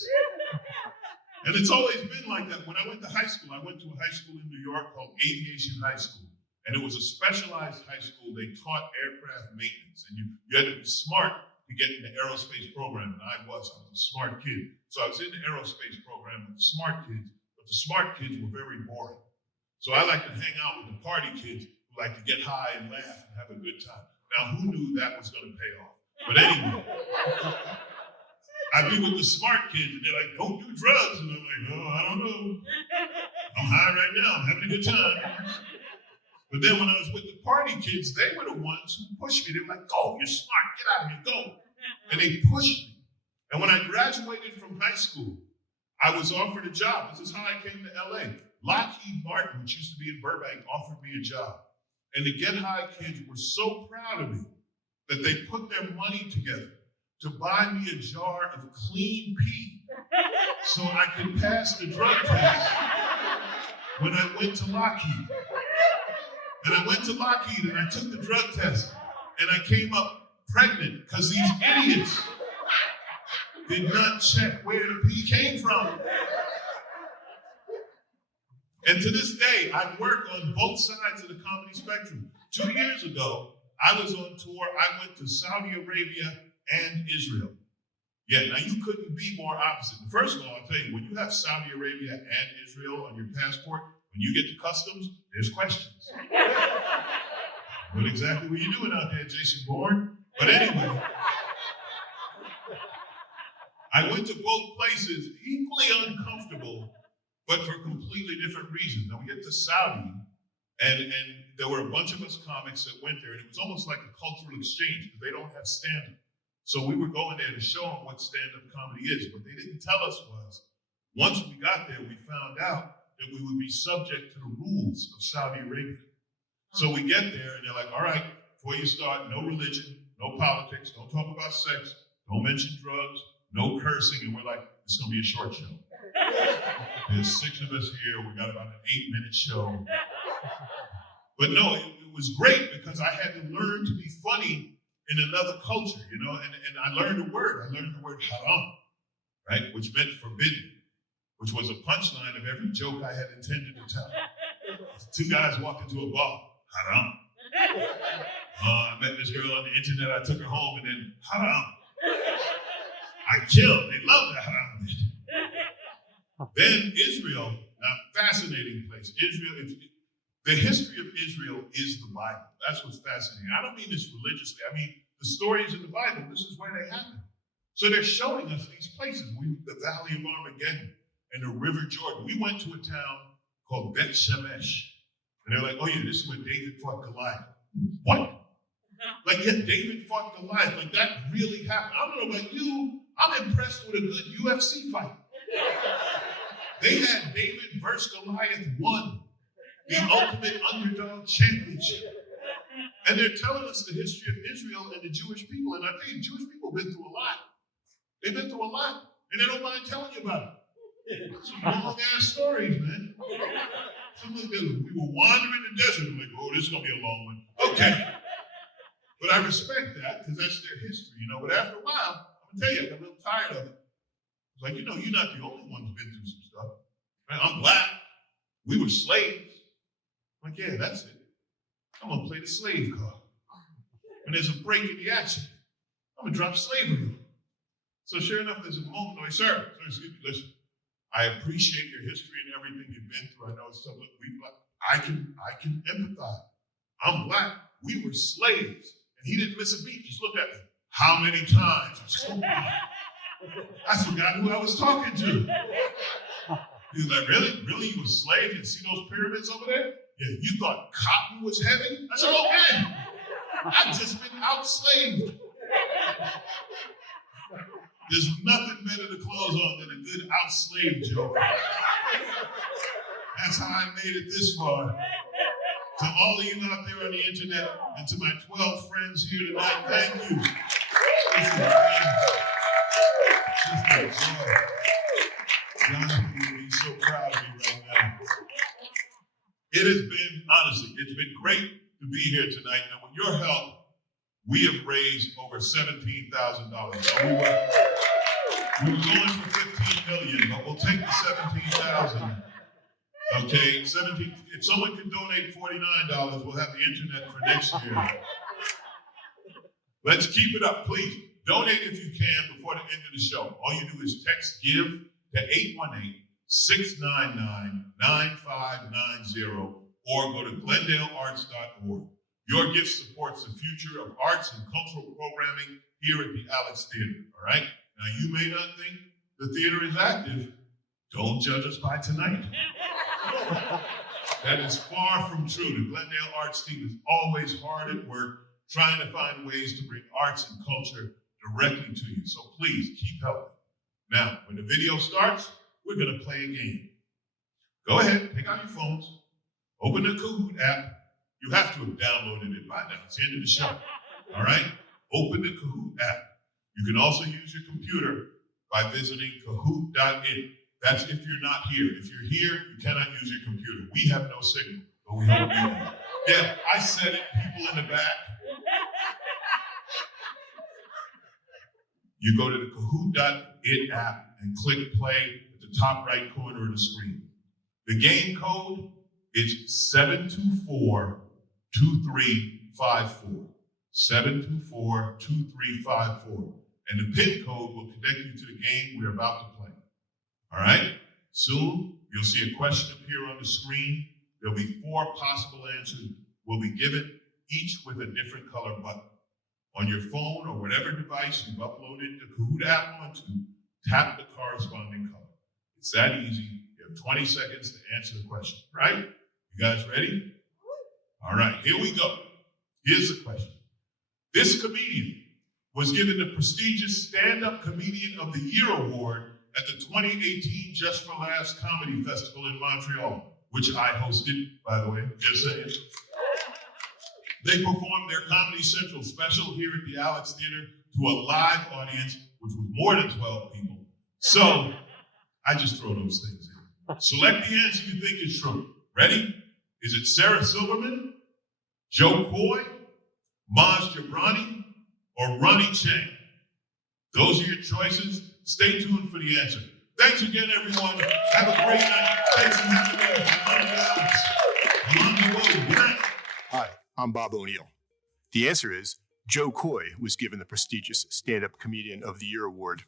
And it's always been like that. When I went to high school, I went to a high school in New York called Aviation High School. And it was a specialized high school. They taught aircraft maintenance. And you had to be smart to get in the aerospace program. And I was a smart kid. So I was in the aerospace program with the smart kids, but the smart kids were very boring. So I like to hang out with the party kids who like to get high and laugh and have a good time. Now, who knew that was going to pay off? But anyway, I'd be with the smart kids, and they're like, don't do drugs. And I'm like, oh, I don't know. I'm high right now. I'm having a good time. But then when I was with the party kids, they were the ones who pushed me. They were like, go, you're smart. Get out of here. Go. And they pushed me. And when I graduated from high school, I was offered a job. This is how I came to LA. Lockheed Martin, which used to be in Burbank, offered me a job. And the Get High kids were so proud of me that they put their money together to buy me a jar of clean pee so I could pass the drug test when I went to Lockheed. And I went to Lockheed and I took the drug test and I came up pregnant because these idiots did not check where the pee came from. And to this day, I work on both sides of the comedy spectrum. 2 years ago, I was on tour. I went to Saudi Arabia and Israel. Yeah, now you couldn't be more opposite. First of all, I'll tell you, when you have Saudi Arabia and Israel on your passport, when you get to customs, there's questions. What exactly were you doing out there, Jason Bourne? But anyway, I went to both places equally uncomfortable, but for completely different reasons. Now we get to Saudi, and there were a bunch of us comics that went there, and it was almost like a cultural exchange because they don't have stand-up. So we were going there to show them what stand-up comedy is. What they didn't tell us was, once we got there, we found out that we would be subject to the rules of Saudi Arabia. So we get there, and they're like, all right, before you start, no religion, no politics, don't talk about sex, don't mention drugs, no cursing, and we're like, it's gonna be a short show. There's 6 of us here, we got about an 8-minute show. But no, it was great because I had to learn to be funny in another culture, you know, and I learned a word. I learned the word haram, right, which meant forbidden, which was a punchline of every joke I had intended to tell. 2 guys walked into a bar, haram. I met this girl on the internet, I took her home, and then haram. I killed, they loved the haram. Then Israel, now fascinating place. Israel, the history of Israel is the Bible. That's what's fascinating. I don't mean this religiously. I mean the stories in the Bible. This is where they happen. So they're showing us these places. The Valley of Armageddon and the River Jordan. We went to a town called Bet Shemesh. And they're like, oh yeah, this is where David fought Goliath. What? Like, yeah, David fought Goliath. Like, that really happened. I don't know about you. I'm impressed with a good UFC fight. They had David versus Goliath 1. The ultimate underdog championship. And they're telling us the history of Israel and the Jewish people. And I tell you, Jewish people have been through a lot. They've been through a lot. And they don't mind telling you about it. Some long-ass stories, man. We were wandering the desert. I'm like, oh, this is going to be a long one. Okay. But I respect that because that's their history, you know. But after a while, I'm going to tell you, I got a little tired of it. It's like, you know, you're not the only one who's been through some stuff. Right? I'm black. We were slaves. I'm like, yeah, that's it. I'm going to play the slave card. When there's a break in the action, I'm going to drop slavery. So sure enough, there's a moment, like, sir, excuse me, listen, I appreciate your history and everything you've been through. I know it's something I can empathize. I'm black. We were slaves. And he didn't miss a beat. Just looked at me. How many times? I forgot who I was talking to. He was like, really? Really? You were slaves? You see those pyramids over there? Yeah, you thought cotton was heavy? I said, okay. I've just been outslaved. There's nothing better to close on than a good outslaved joke. That's how I made it this far. To all of you out there on the internet, and to my 12 friends here tonight, thank you. This is a joy. God, you'll be so proud of me right now. It has been, honestly, it's been great to be here tonight. And with your help, we have raised over $17,000. Now, we were going for $15 million, but we'll take the $17,000. Okay, 17. If someone can donate $49, we'll have the internet for next year. Let's keep it up, please. Donate if you can before the end of the show. All you do is text GIVE to 818-699-9590 or go to glendalearts.org. Your gift supports the future of arts and cultural programming here at the Alex Theater, all right? Now, you may not think the theater is active. Don't judge us by tonight. That is far from true. The Glendale Arts team is always hard at work trying to find ways to bring arts and culture directly to you. So please keep helping. Now, when the video starts, we're going to play a game. Go ahead, take out your phones, open the Kahoot app. You have to have downloaded it by now. It's the end of the show. All right? Open the Kahoot app. You can also use your computer by visiting kahoot.it. That's if you're not here. If you're here, you cannot use your computer. We have no signal, but we hope you do. Yeah, I said it, people in the back. You go to the Kahoot.it app and click play at the top right corner of the screen. The game code is 724-2354. 724-2354. And the PIN code will connect you to the game we're about to play. All right? Soon, you'll see a question appear on the screen. There'll be 4 possible answers will be given, each with a different color button. On your phone or whatever device you've uploaded the Kahoot app onto, tap the corresponding color. It's that easy. You have 20 seconds to answer the question, right? You guys ready? All right, here we go. Here's the question. This comedian was given the prestigious Stand-Up Comedian of the Year award at the 2018 Just for Laughs Comedy Festival in Montreal, which I hosted, by the way, just saying. They performed their Comedy Central special here at the Alex Theater to a live audience which was more than 12 people. So I just throw those things in. Select the answer you think is true. Ready? Is it Sarah Silverman, Joe Coy, Maj Jabrani, or Ronnie Chang? Those are your choices. Stay tuned for the answer. Thanks again, everyone. Have a great night. Thanks for having me. Alonzo, good night. Hi, I'm Bob O'Neill. The answer is Joe Coy was given the prestigious Stand-Up Comedian of the Year award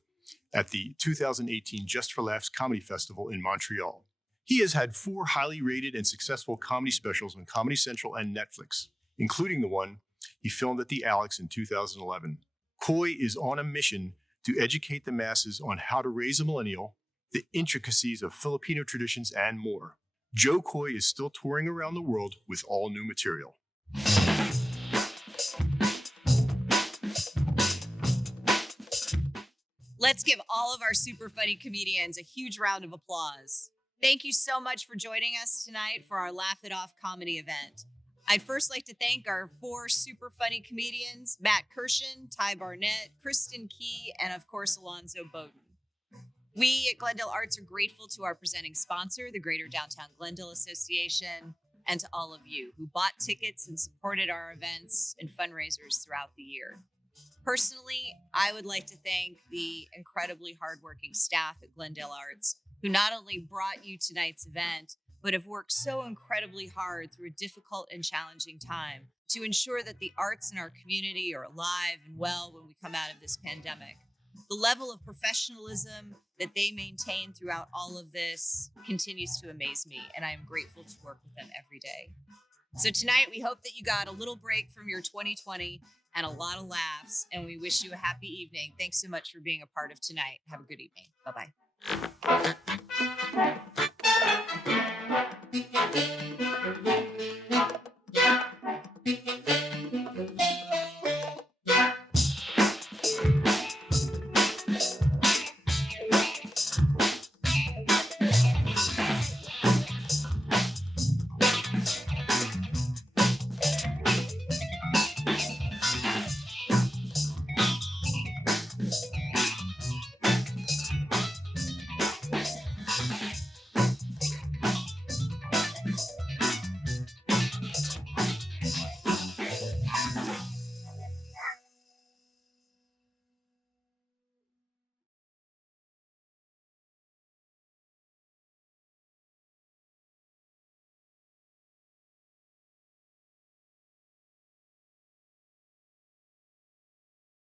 at the 2018 Just for Laughs Comedy Festival in Montreal. He has had 4 highly rated and successful comedy specials on Comedy Central and Netflix, including the one he filmed at the Alex in 2011. Coy is on a mission to educate the masses on how to raise a millennial, the intricacies of Filipino traditions, and more. Joe Coy is still touring around the world with all new material. Let's give all of our super funny comedians a huge round of applause. Thank you so much for joining us tonight for our Laugh It Off comedy event. I'd first like to thank our 4 super funny comedians, Matt Kirshen, Ty Barnett, Kristin Key, and of course, Alonzo Bodden. We at Glendale Arts are grateful to our presenting sponsor, the Greater Downtown Glendale Association, and to all of you who bought tickets and supported our events and fundraisers throughout the year. Personally, I would like to thank the incredibly hardworking staff at Glendale Arts, who not only brought you tonight's event, but have worked so incredibly hard through a difficult and challenging time to ensure that the arts in our community are alive and well when we come out of this pandemic. The level of professionalism that they maintain throughout all of this continues to amaze me, and I am grateful to work with them every day. So tonight, we hope that you got a little break from your 2020 and a lot of laughs, and we wish you a happy evening. Thanks so much for being a part of tonight. Have a good evening. Bye-bye.